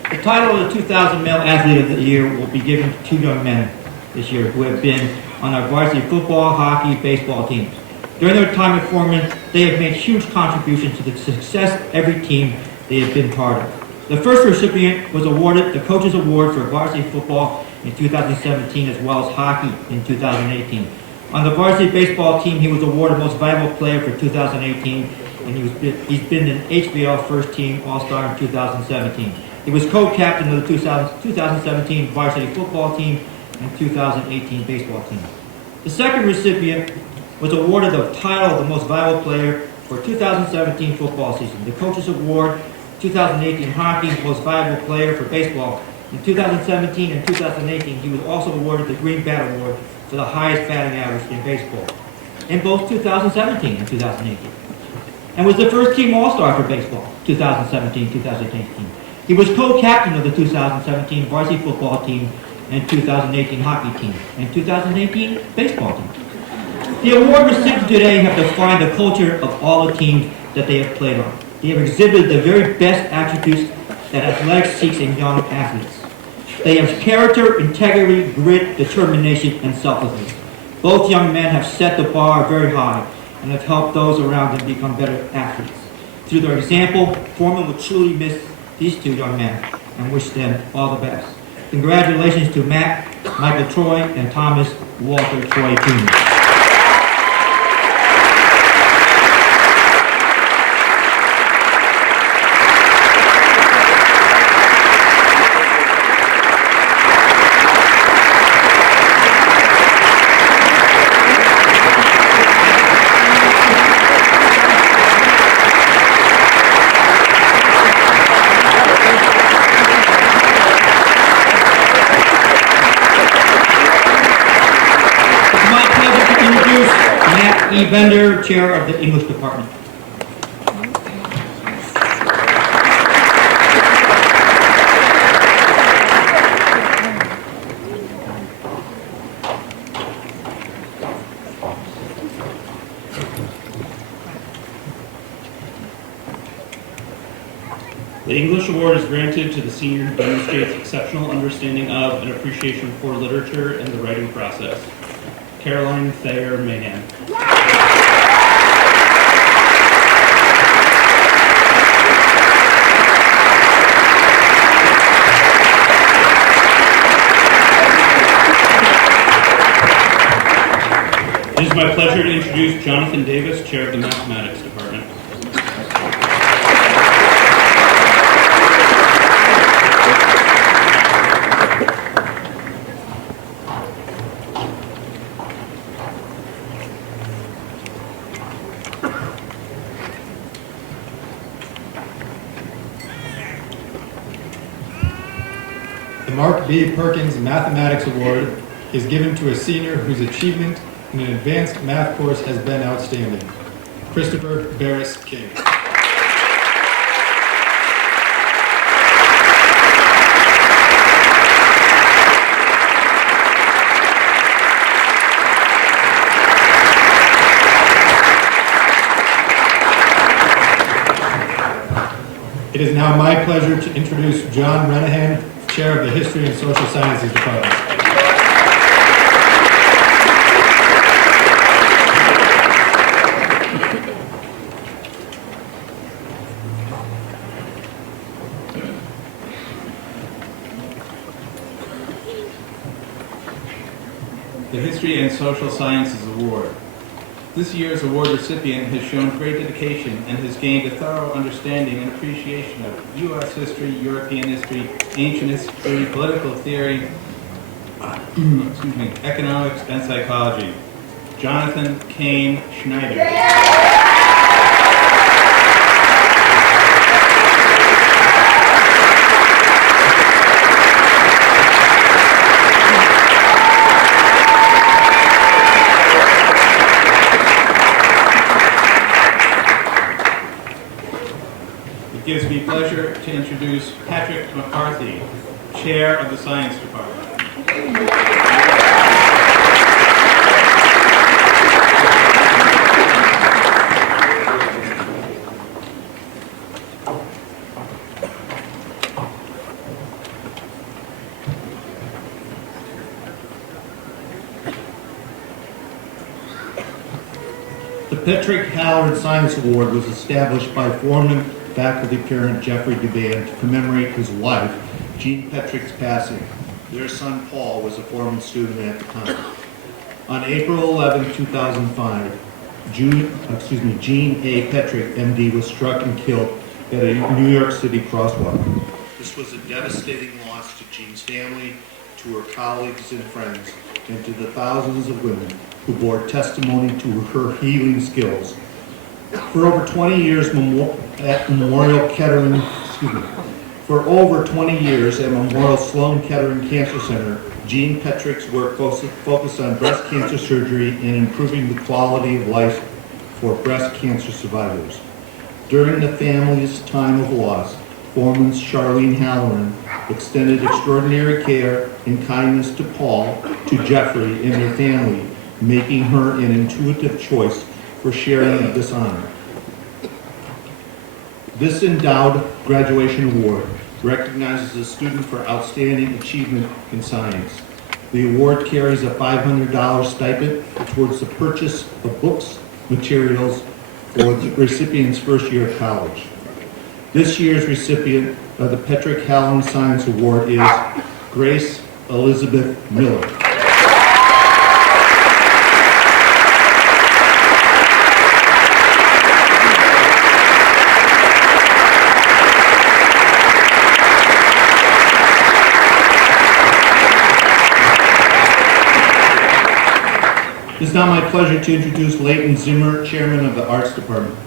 The title of the 2000 Male Athlete of the Year will be given to two young men this year who have been on our varsity football, hockey, baseball teams. During their time at Forman, they have made huge contributions to the success of every team they have been part of. The first recipient was awarded the Coaches Award for varsity football in 2017 as well as hockey in 2018. On the varsity baseball team, he was awarded Most Valuable Player for 2018, and he's been an HBL First Team All-Star in 2017. He was co-captain of the 2017 varsity football team and 2018 baseball team. The second recipient was awarded the title of the Most Valuable Player for 2017 football season. The Coaches Award, 2018 hockey, Most Valuable Player for baseball. In 2017 and 2018, he was also awarded the Green Bat Award for the highest batting average in baseball in both 2017 and 2018. And was the first team All-Star for baseball, 2017-2018. He was co-captain of the 2017 varsity football team and 2018 hockey team and 2018 baseball team. The award recipients today have defined the culture of all the teams that they have played on. They have exhibited the very best attributes that athletics seeks in young athletes. They have character, integrity, grit, determination, and selflessness. Both young men have set the bar very high and have helped those around them become better athletes. Through their example, Forman will truly miss these two young men and wish them all the best. Congratulations to Matt, Michael Troy, and Thomas Walter Troy Jr. Bender, Chair of the English Department. The English Award is granted to the senior who demonstrates exceptional understanding of and appreciation for literature and the writing process. Caroline Thayer Mahan. It is my pleasure to introduce Jonathan Davis, Chair of the Mathematics Department. The Mark B. Perkins Mathematics Award is given to a senior whose achievement in an advanced math course has been outstanding. Christopher Barris King. It is now my pleasure to introduce John Renahan, Chair of the History and Social Sciences Department. The History and Social Sciences Award. This year's award recipient has shown great dedication and has gained a thorough understanding and appreciation of U.S. history, European history, ancient history, political theory, economics, and psychology. Jonathan Kane Schneider. It gives me pleasure to introduce Patrick McCarthy, Chair of the Science Department. The Patrick Howard Science Award was established by Forman faculty parent Jeffrey DeBan to commemorate his wife, Jean Petrick's passing. Their son Paul was a Forman student at the time. On April 11, 2005, Jean A. Petrick, MD, was struck and killed at a New York City crosswalk. This was a devastating loss to Jean's family, to her colleagues and friends, and to the thousands of women who bore testimony to her healing skills. For over 20 years at Memorial Sloan Kettering Cancer Center, Jean Petrick's work focused on breast cancer surgery and improving the quality of life for breast cancer survivors. During the family's time of loss, Forman's Charlene Halloran extended extraordinary care and kindness to Paul, to Jeffrey, and their family, making her an intuitive choice for sharing this honor. This endowed graduation award recognizes a student for outstanding achievement in science. The award carries a $500 stipend towards the purchase of books, materials for the recipient's first year of college. This year's recipient of the Patrick Howard Science Award is Grace Elizabeth Miller. It is now my pleasure to introduce Leighton Zimmer, Chairman of the Arts Department.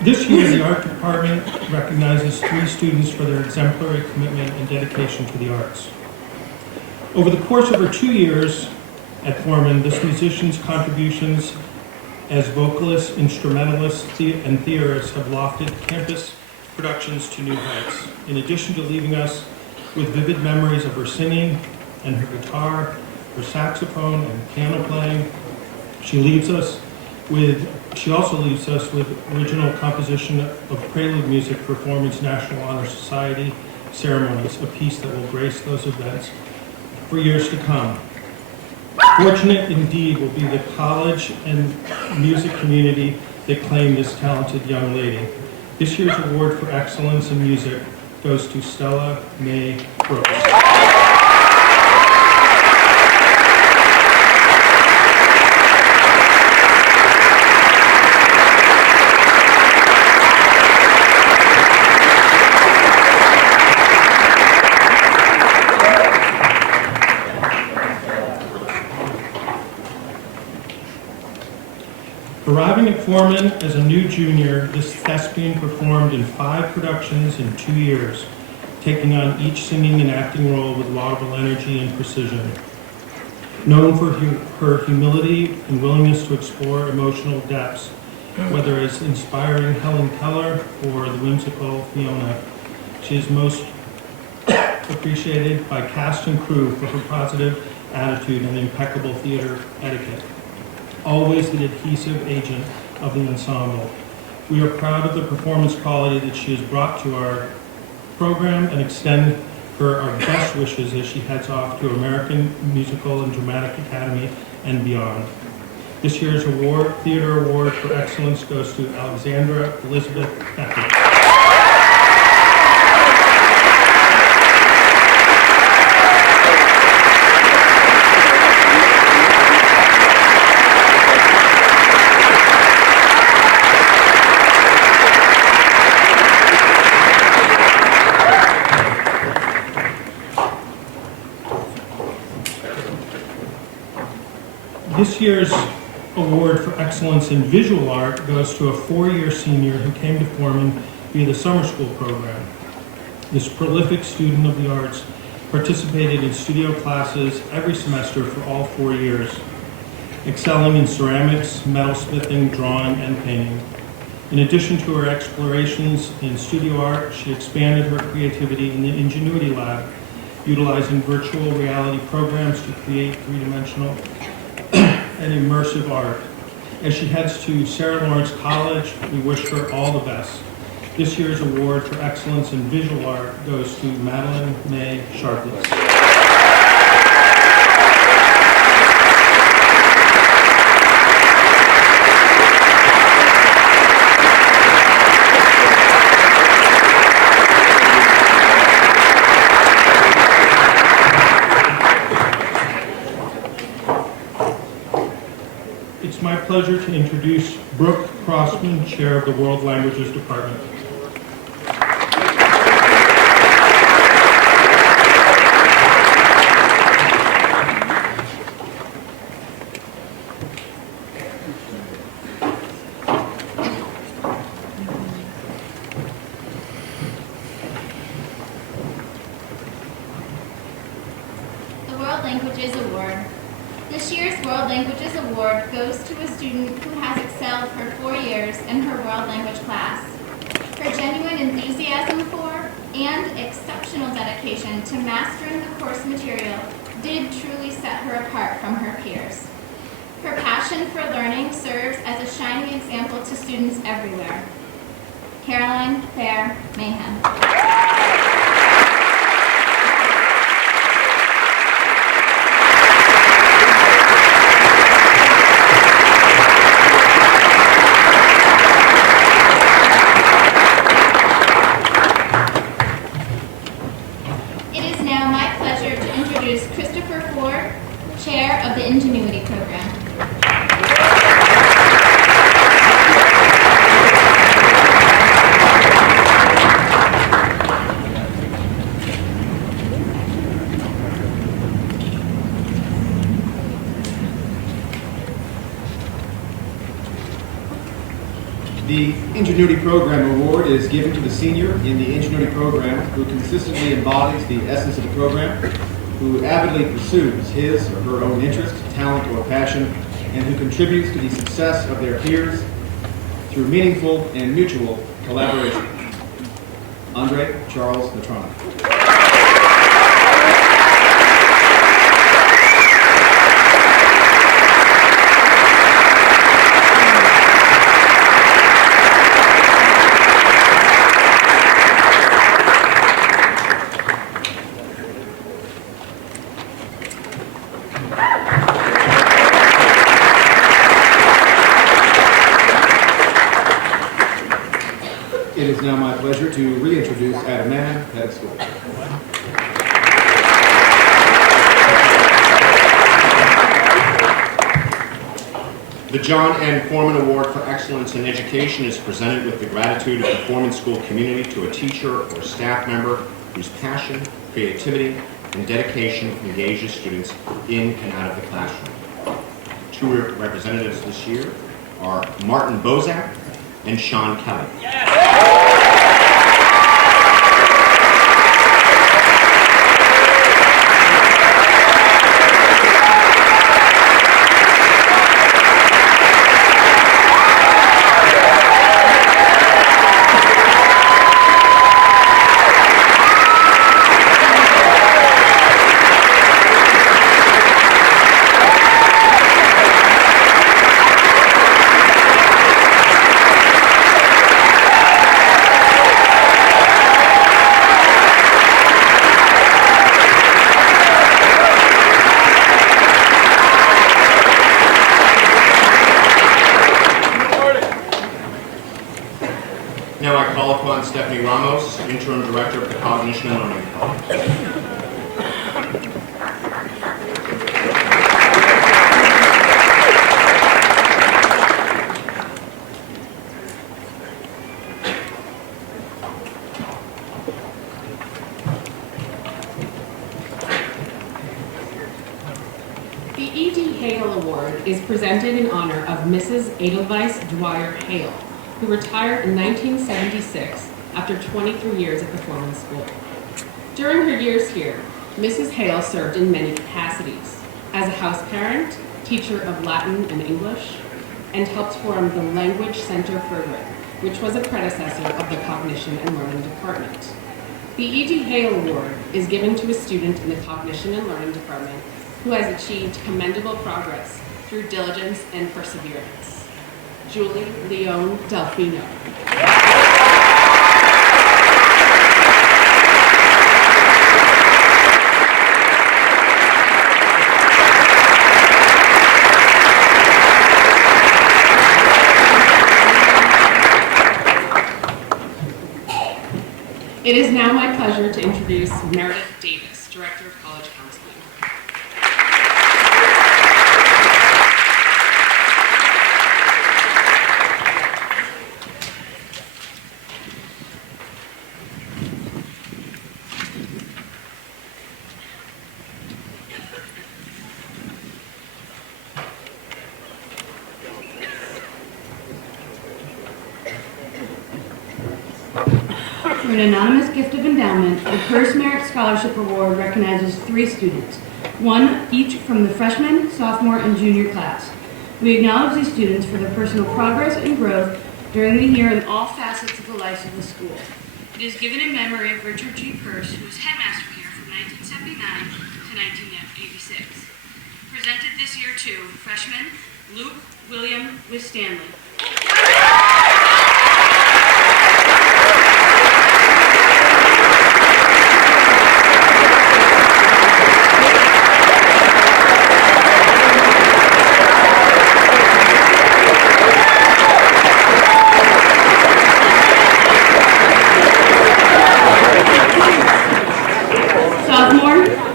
This year, the Art Department recognizes 3 students for their exemplary commitment and dedication to the arts. Over the course of her 2 years at Forman, this musician's contributions as vocalists, instrumentalists, and theorists have lofted campus productions to new heights. In addition to leaving us with vivid memories of her singing and her guitar, her saxophone and piano playing, she also leaves us with original composition of prelude music for Forman's National Honor Society ceremonies, a piece that will grace those events for years to come. Fortunate indeed will be the college and music community that claim this talented young lady. This year's award for excellence in music goes to Stella Mae Brooks. Arriving at Forman as a new junior, this thespian performed in 5 productions in 2 years, taking on each singing and acting role with laudable energy and precision. Known for her humility and willingness to explore emotional depths, whether as inspiring Helen Keller or the whimsical Fiona, she is most appreciated by cast and crew for her positive attitude and impeccable theater etiquette. Always the adhesive agent of the ensemble. We are proud of the performance quality that she has brought to our program and extend her our best wishes as she heads off to American Musical and Dramatic Academy and beyond. This year's Theater Award for Excellence goes to Alexandra Elizabeth Beckett. This year's Award for Excellence in Visual Art goes to a four-year senior who came to Forman via the summer school program. This prolific student of the arts participated in studio classes every semester for all 4 years, excelling in ceramics, metalsmithing, drawing, and painting. In addition to her explorations in studio art, she expanded her creativity in the Ingenuity Lab, utilizing virtual reality programs to create three-dimensional and immersive art. As she heads to Sarah Lawrence College, we wish her all the best. This year's award for excellence in visual art goes to Madeline May Sharpless. It's my pleasure to introduce Brooke Crossman, Chair of the World Languages Department. The World Languages Award. This year's World Languages Award goes to a student who has excelled for 4 years in her world language class. Her genuine enthusiasm for and exceptional dedication to mastering the course material did truly set her apart from her peers. Her passion for learning serves as a shining example to students everywhere. Caroline Fair Mayhem. Chair of the Ingenuity Program. The Ingenuity Program Award is given to the senior in the Ingenuity Program who consistently embodies the essence of the program, who avidly pursues his or her own interest, talent, or passion, and who contributes to the success of their peers through meaningful and mutual collaboration. Andre Charles Natrana. It is now my pleasure to reintroduce Adam Mann, head of school. The John N. Forman Award for Excellence in Education is presented with the gratitude of the Forman School community to a teacher or staff member whose passion, creativity, and dedication engages students in and out of the classroom. Two representatives this year are Martin Bozak and Sean Kelly. call upon Stephanie Ramos, Interim Director of the Cognition and Learning Department. The E.D. Hale Award is presented in honor of Mrs. Edelweiss Dwyer Hale, who retired in 1976 after 23 years at the Forman School. During her years here, Mrs. Hale served in many capacities as a house parent, teacher of Latin and English, and helped form the Language Center Program, which was a predecessor of the Cognition and Learning Department. The E.D. Hale Award is given to a student in the Cognition and Learning Department who has achieved commendable progress through diligence and perseverance. Julie Leon Delfino. It is now my pleasure to introduce Meredith Davis, Director of College Counseling. For an anonymous gift of endowment, the First Merit Scholarship Award recognizes 3 students, one each from the freshman, sophomore, and junior class. We acknowledge these students for their personal progress and growth during the year in all facets of the life of the school. It is given in memory of Richard G. Purse, who was headmaster here from 1979 to 1986. Presented this year to freshman Luke William Stanley.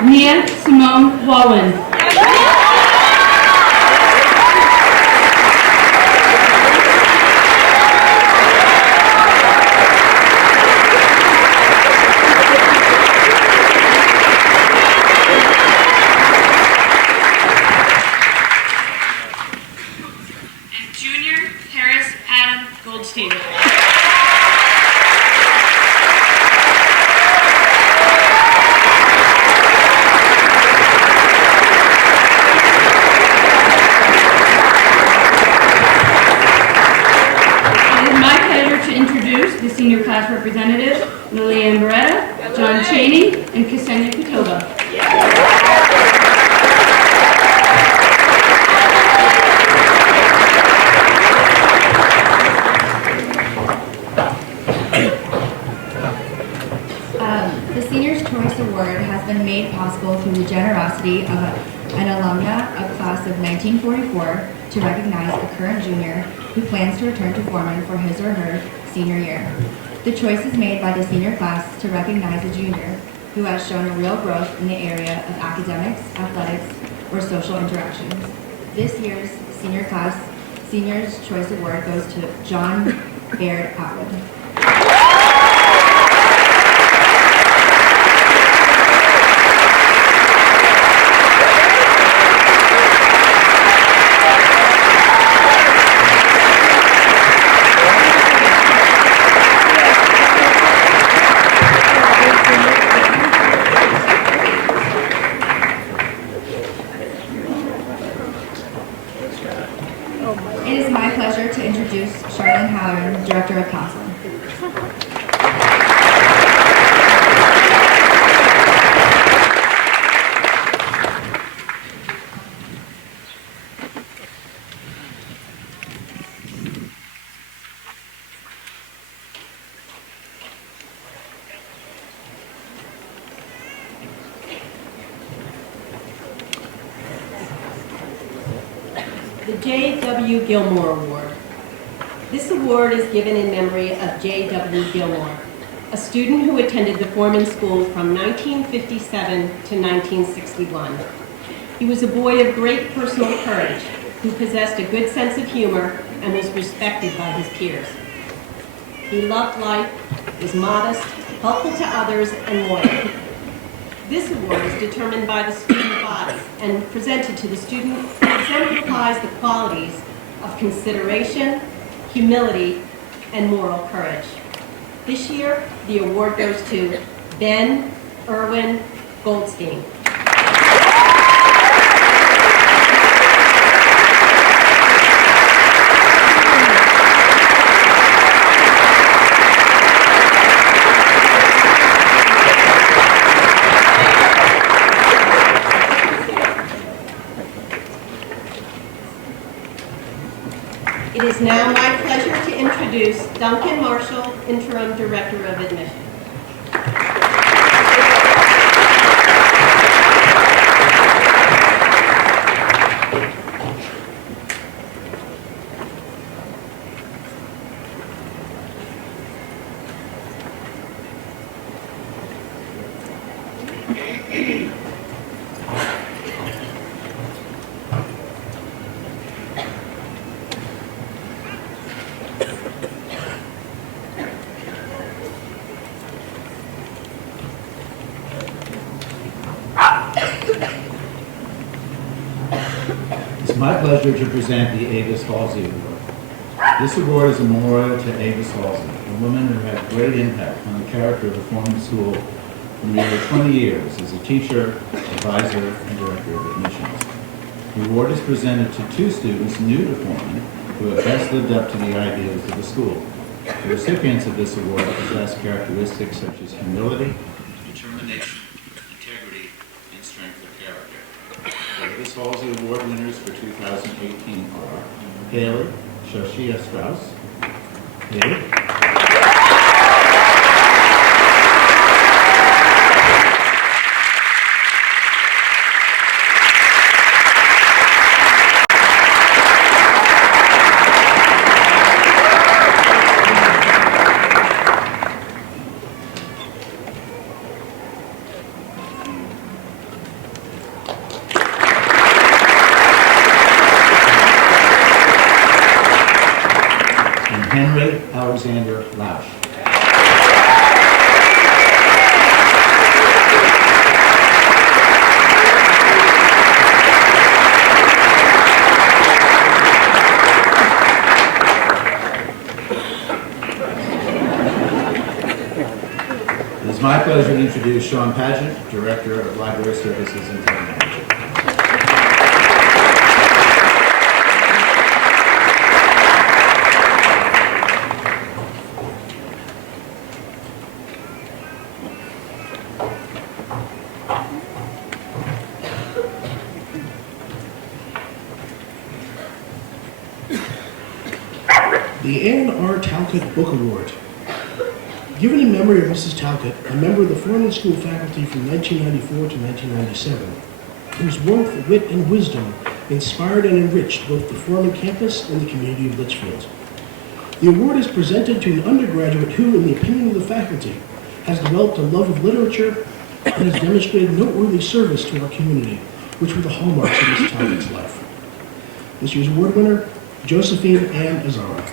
Nia Simone Wallen. And junior Harris Adam Goldstein. Senior class representatives, Lillian Beretta, John Chaney, and Ksenia Kotova. The Seniors' Choice Award has been made possible through the generosity of an alumna of class of 1944 to recognize a current junior who plans to return to Forman for his or her senior year. The choice is made by the senior class to recognize a junior who has shown a real growth in the area of academics, athletics, or social interactions. This year's Seniors' Choice Award goes to John Baird Atwood. It is my pleasure to introduce Charlene Halloran, Director of Counseling. The J.W. Gilmore Award. This award is given in memory of J.W. Gilmore, a student who attended the Forman School from 1957 to 1961. He was a boy of great personal courage who possessed a good sense of humor and was respected by his peers. He loved life, was modest, helpful to others, and loyal. This award is determined by the student body and presented to the student who exemplifies the qualities of consideration, humility, and moral courage. This year, the award goes to Ben Irwin Goldstein. It is now my pleasure to introduce Duncan Marshall, Interim Director of Admission. It's my pleasure to present the Avis Halsey Award. This award is a memorial to Avis Halsey, a woman who had great impact on the character of the Forman School for nearly 20 years as a teacher, advisor, and director of admissions. The award is presented to two students new to Forman who have best lived up to the ideals of the school. The recipients of this award possess characteristics such as humility, determination, integrity, and strength of character. The Avis Halsey Award winners for 2018 are Haley Shoshia Strauss, Haley, Henry Alexander Lausch. It is my pleasure to introduce Sean Paget, Director of Library Services and Technology. The Ann R. Talcott Book Award. Given in memory of Mrs. Talcott, a member of the Forman School faculty from 1994 to 1997, whose warmth, wit, and wisdom inspired and enriched both the Forman campus and the community of Litchfield. The award is presented to an undergraduate who, in the opinion of the faculty, has developed a love of literature and has demonstrated noteworthy service to our community, which were the hallmarks of Mrs. Talcott's life. This year's award winner, Josephine Ann Azara.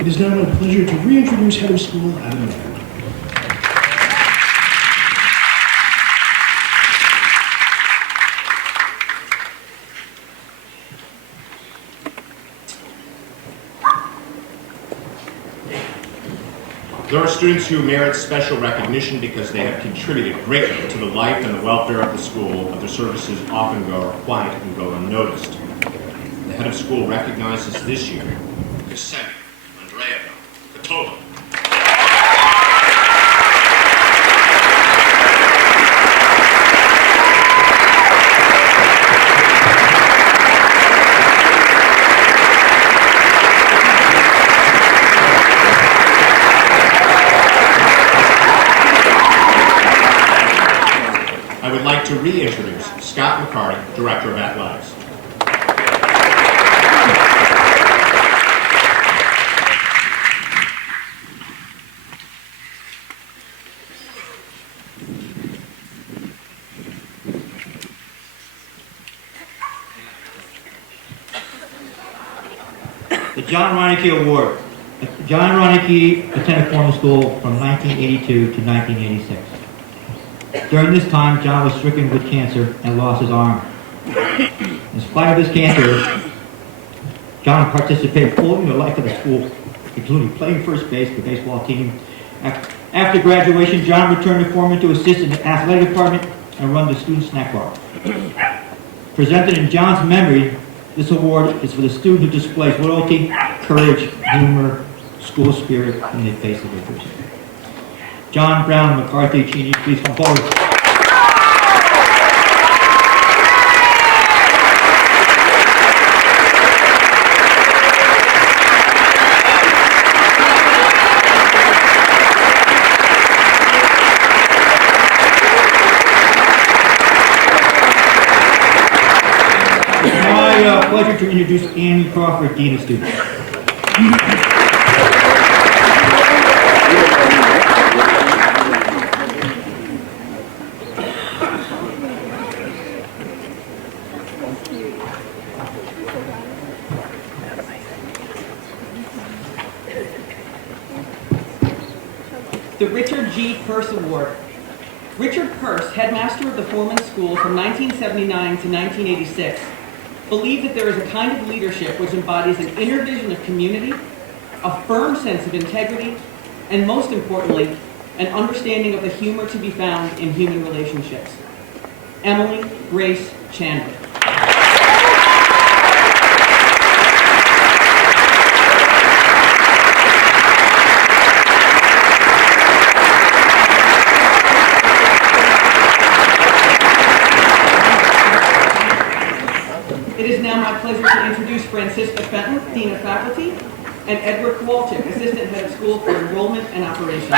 It is now my pleasure to reintroduce Head of School, Adam Mann. There are students who merit special recognition because they have contributed greatly to the life and the welfare of the school, but their services often go quiet and go unnoticed. The head of school recognizes this year Ksenia Andreevna Kotova. introduce Scott McCarty, Director of Athletics. The John Reineke Award. John Reineke attended Forman School from 1982 to 1986. During this time, John was stricken with cancer and lost his arm. In spite of his cancer, John participated fully in the life of the school, including playing first base for the baseball team. After graduation, John returned to Forman to assist in the athletic department and run the student snack bar. Presented in John's memory, this award is for the student who displays loyalty, courage, humor, school spirit in the face of adversity. John Brown McCarthy, Cheney, please come forward. It's my pleasure to introduce Annie Crawford, Dean of Students. The Richard G. Purse Award. Richard Purse, headmaster of the Forman School from 1979 to 1986, believed that there is a kind of leadership which embodies an inner vision of community, a firm sense of integrity, and most importantly, an understanding of the humor to be found in human relationships. Emily Grace Chandler. It is now my pleasure to introduce Francisca Fenton, Dean of Faculty, and Edward Kowalczyk, Assistant Head of School for Enrollment and Operations.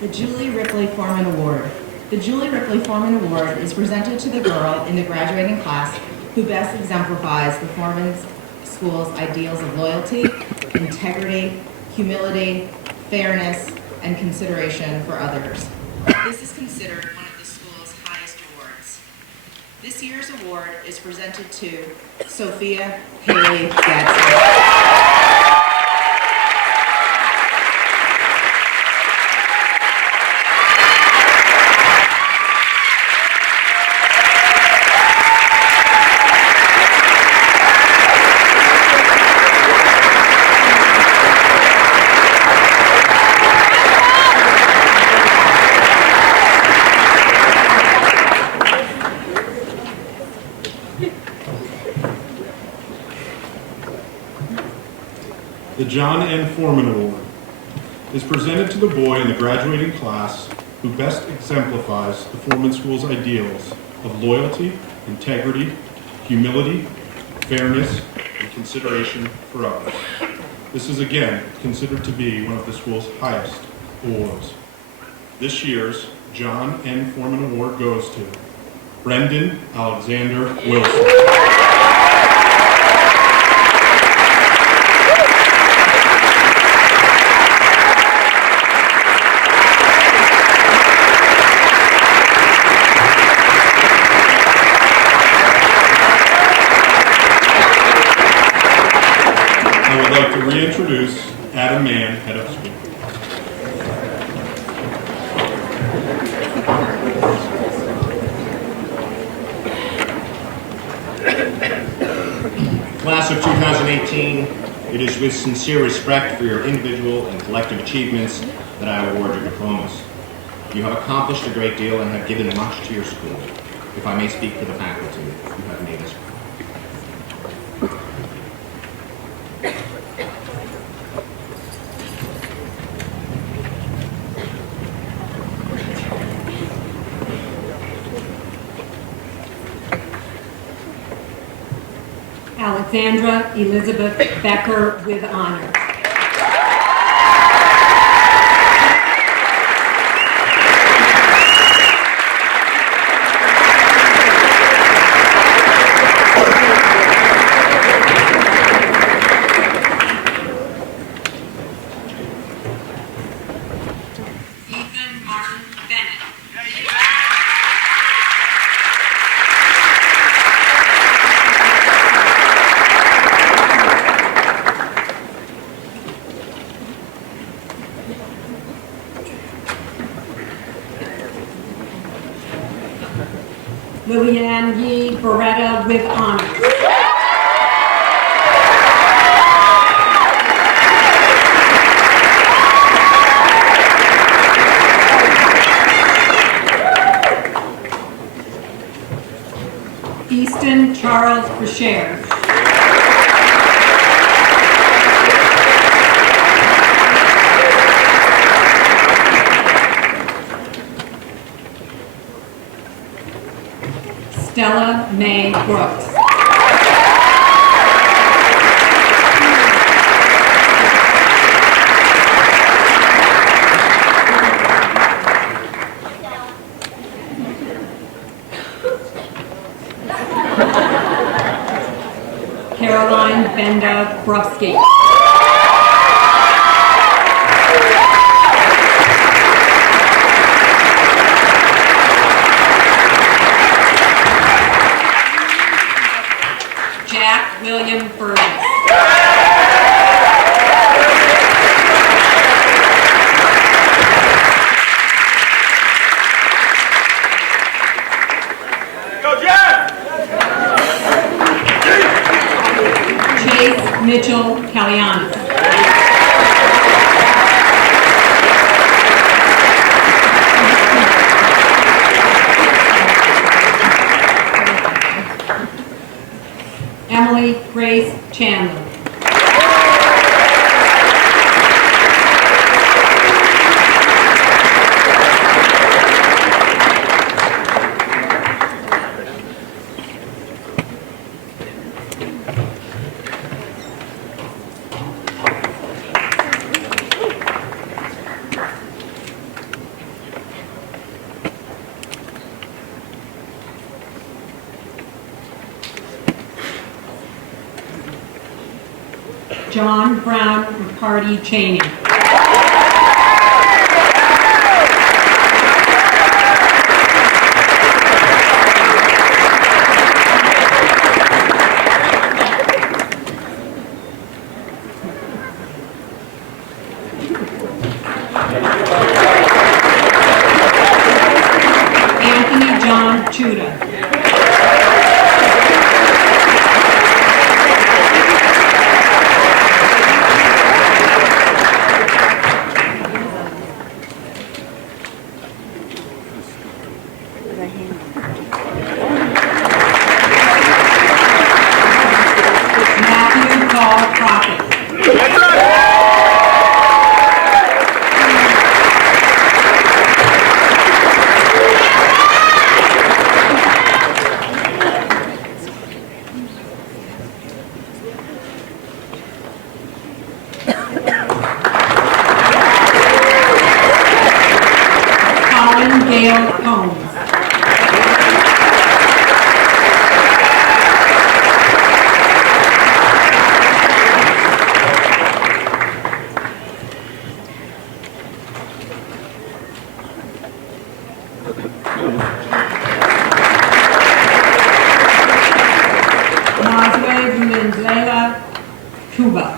The Julie Ripley Forman Award. The Julie Ripley Forman Award is presented to the girl in the graduating class who best exemplifies the Forman School's ideals of loyalty, integrity, humility, fairness, and consideration for others. This is considered one of the school's highest awards. This year's award is presented to Sophia Haley Gadsden. The John N. Forman Award is presented to the boy in the graduating class who best exemplifies the Forman School's ideals of loyalty, integrity, humility, fairness, and consideration for others. This is again considered to be one of the school's highest awards. This year's John N. Forman Award goes to Brendan Alexander Wilson. Reintroduce Adam Mann, head of school. Class of 2018, it is with sincere respect for your individual and collective achievements that I award your diplomas. You have accomplished a great deal and have given much to your school. If I may speak for the faculty, you have made us proud. Alexandra Elizabeth Becker with honors. Ethan Martin Bennett. Lillian Yee Beretta with honors. Easton Charles Brashear. Stella Mae Brooks. Caroline Benda Brusky. Jack William Burgess. Go, Jack! Chase Mitchell Calianis. Emily Grace Chandler. John Brown Riccardi Cheney. Anthony John Chuda. Matthew Paul Crockett. Colin Gale Combs. Mazwe Mendlela Cuba.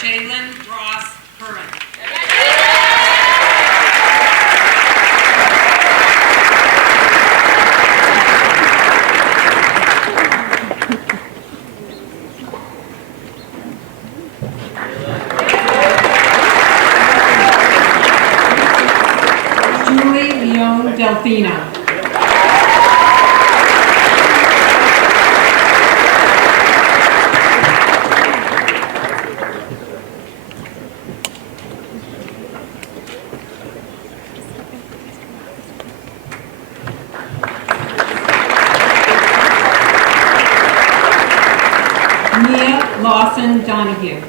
Jalen Ross Curran. Julie Leon Delfino. Dawson Donahue.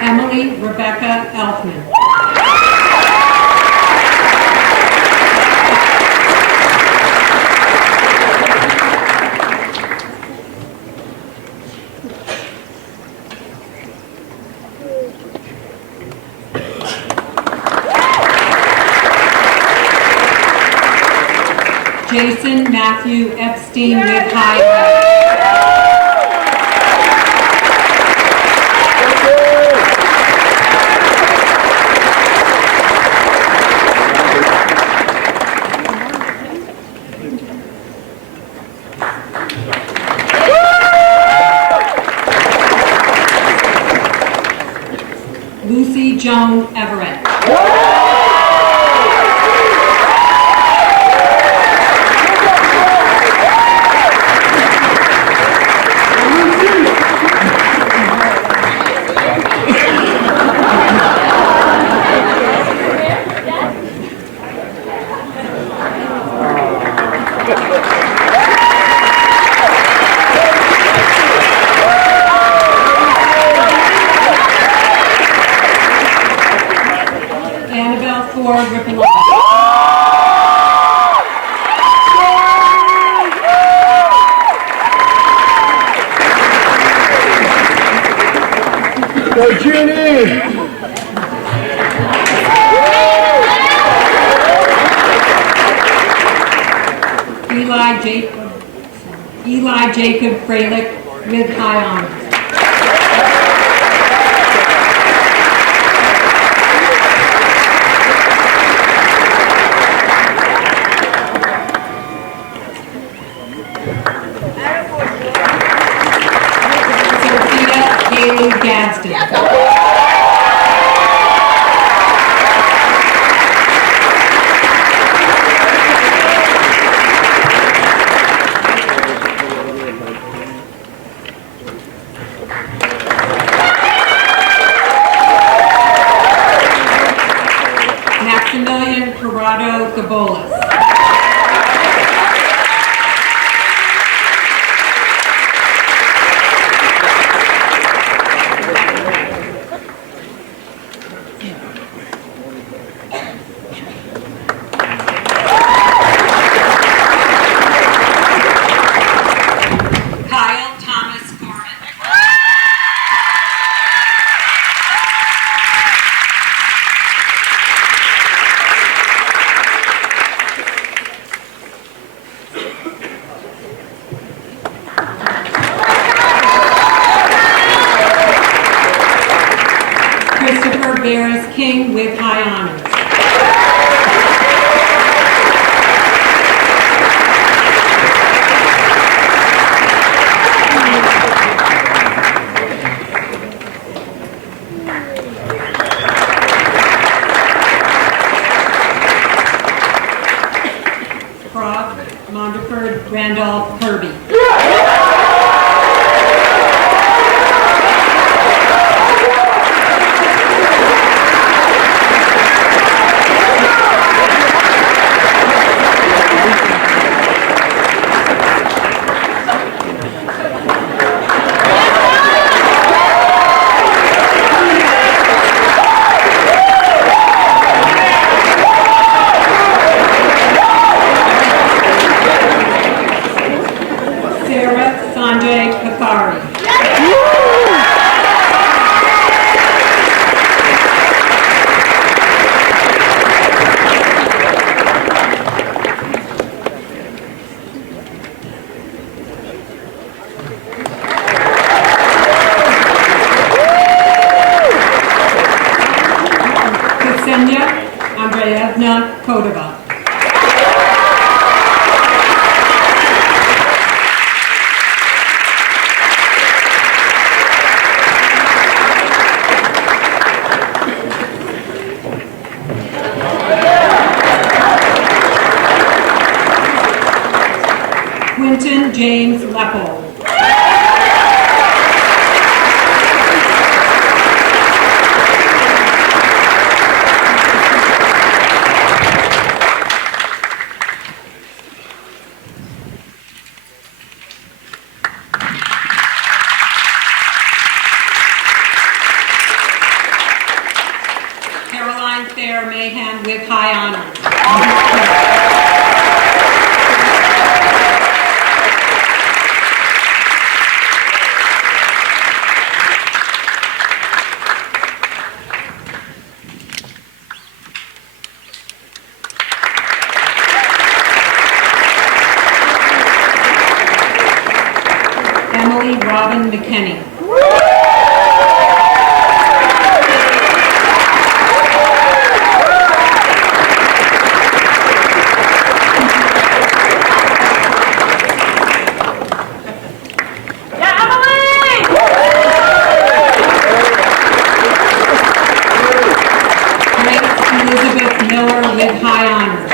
Emily Rebecca Elfman. Jason Matthew Epstein with High. Lucy Joan Everett. Annabelle Ford Rippon. Go, Junie! Eli Jacob Freilich with high honors. Sophia Haley Gadsden. Maximilian Corrado Gabolas. Kyle Thomas Forman. Christopher Barris King with high honors. Brock Mondeford Randolph Kirby. Sarah Sanjay Kathari. Ksenia Andreevna Kodova. Quinton James Lepple. Caroline Thayer Mahan with high honors. Emily Robin McKenney. Elizabeth Miller with high honors.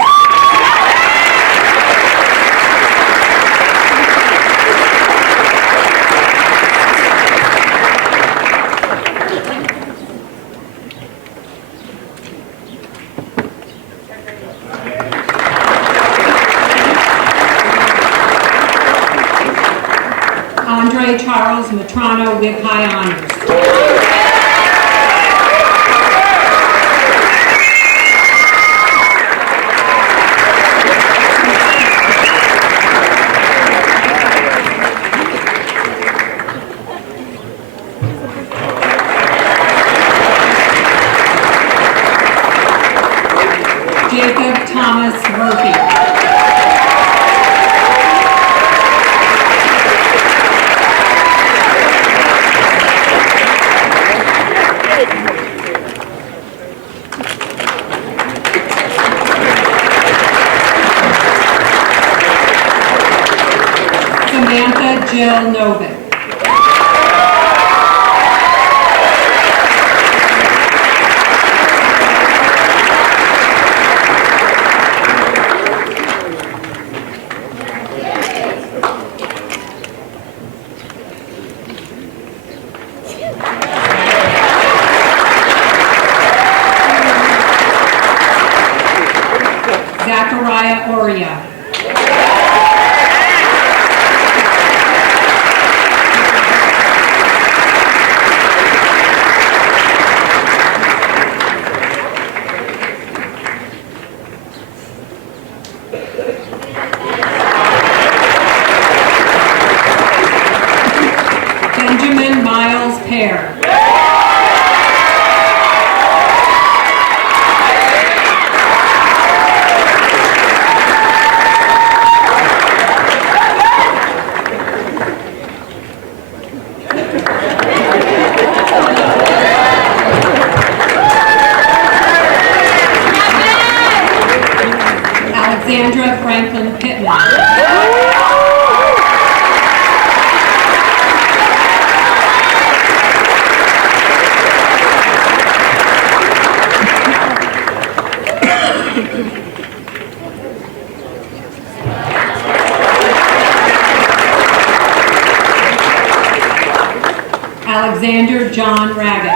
Andre Charles Matrano with high honors. Jacob Thomas Murphy. Samantha Jill Novick. Zachariah Oria. Benjamin Miles Pear. Alexandra Franklin Pittman. Alexander John Raggett.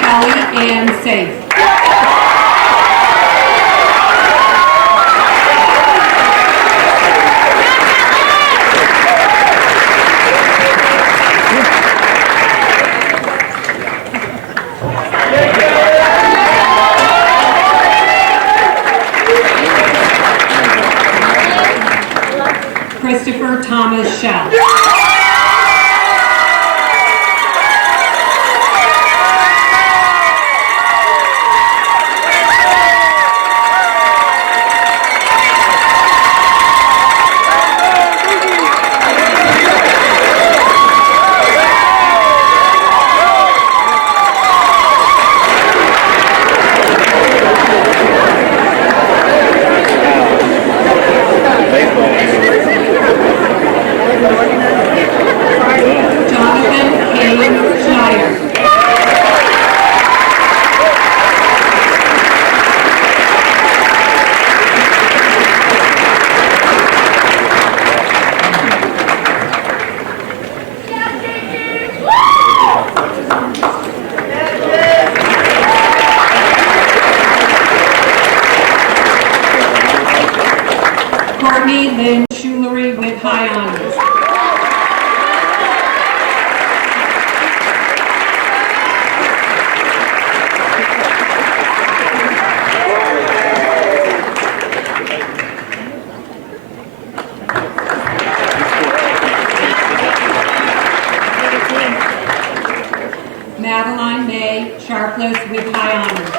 Kelly Ann Safe. Christopher Thomas Shell. Baseball. Madeline May Sharpless with high honors.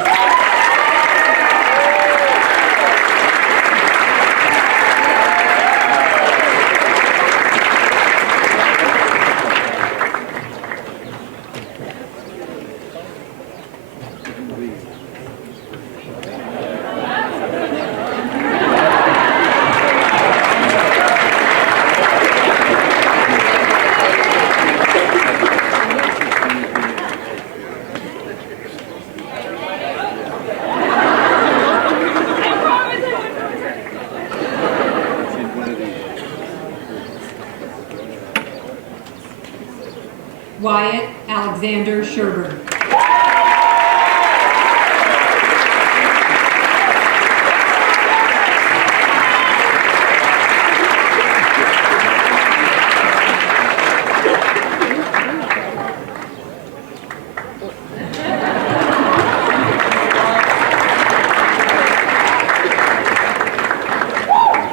Wyatt Alexander Sherber.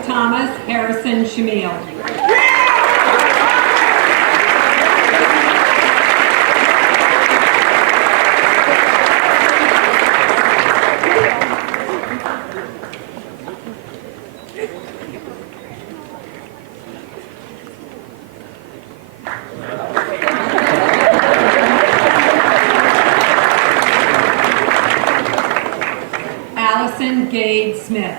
Thomas Harrison Shamil. Allison Gade Smith.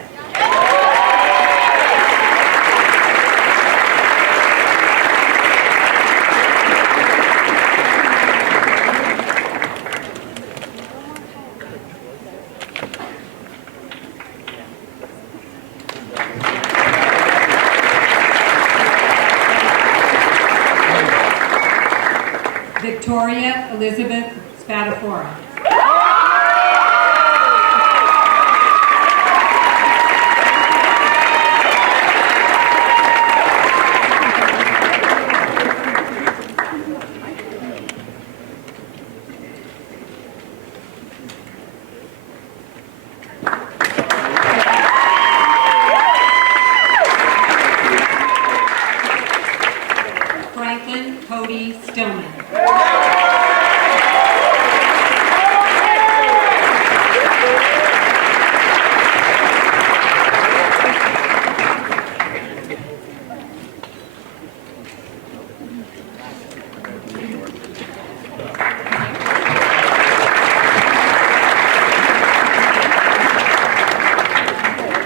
Victoria Elizabeth Spadafora. Franklin Cody Stillman.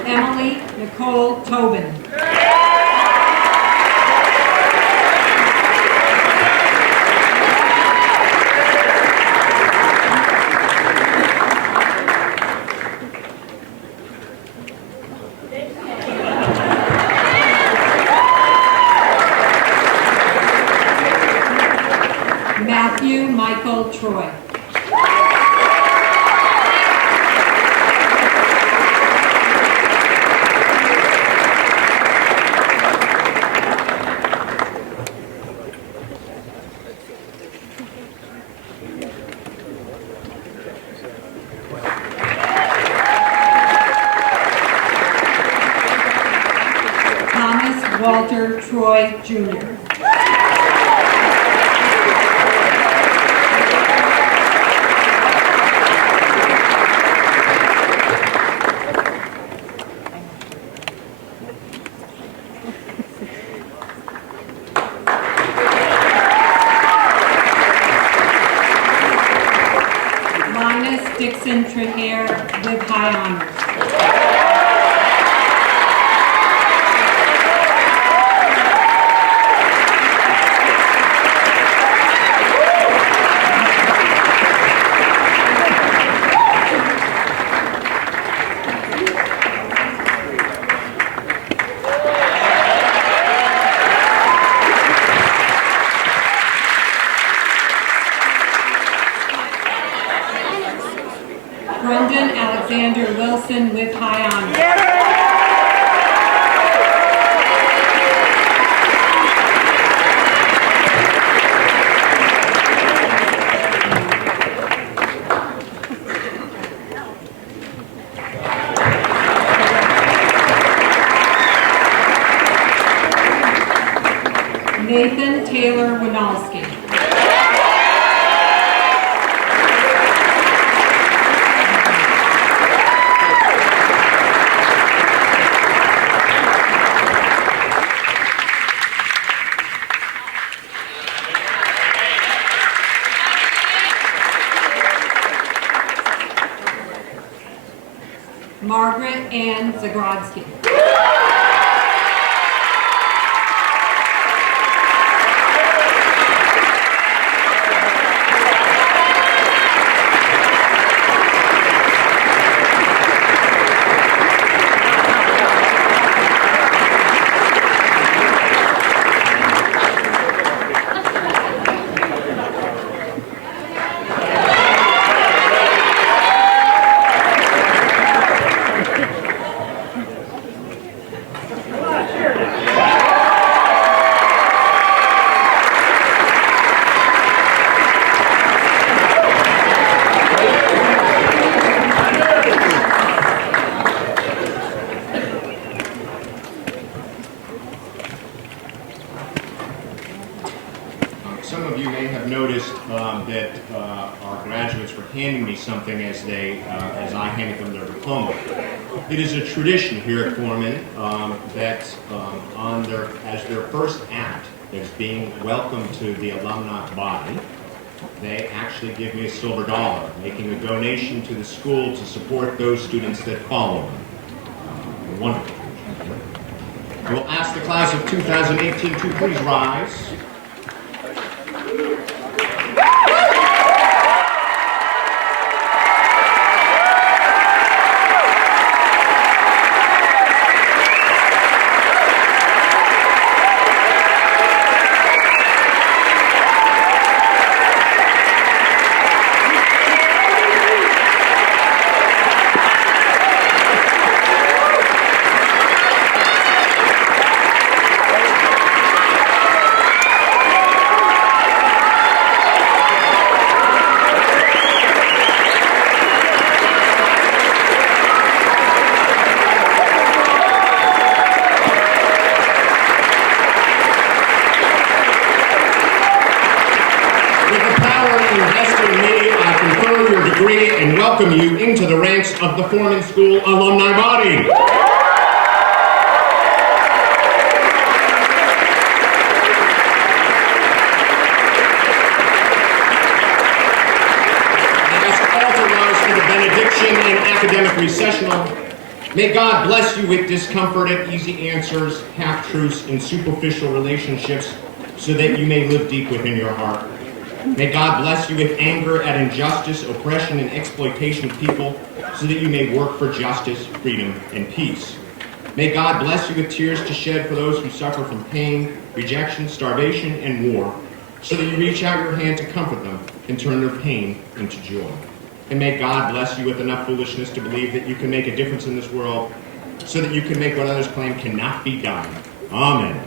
Emily Nicole Tobin. Matthew Michael Troy. Thomas Walter Troy Jr. Linus Dixon Trahere with high honors. Brendan Alexander Wilson with high honors. Nathan Taylor Winalski. Margaret Ann Zagrodzki. Some of you may have noticed that our graduates were handing me something as I handed them their diploma. It is a tradition here at Forman that as their first act as being welcomed to the alumni body, they actually give me a silver dollar, making a donation to the school to support those students that follow them. Wonderful. I will ask the class of 2018 to please rise. And welcome you into the ranks of the Forman School alumni body. I ask all to rise for the benediction and academic recessional. May God bless you with discomfort at easy answers, half-truths, and superficial relationships so that you may live deep within your heart. May God bless you with anger at injustice, oppression, and exploitation of people, so that you may work for justice, freedom, and peace. May God bless you with tears to shed for those who suffer from pain, rejection, starvation, and war, so that you reach out your hand to comfort them and turn their pain into joy. And may God bless you with enough foolishness to believe that you can make a difference in this world, so that you can make what others claim cannot be done. Amen.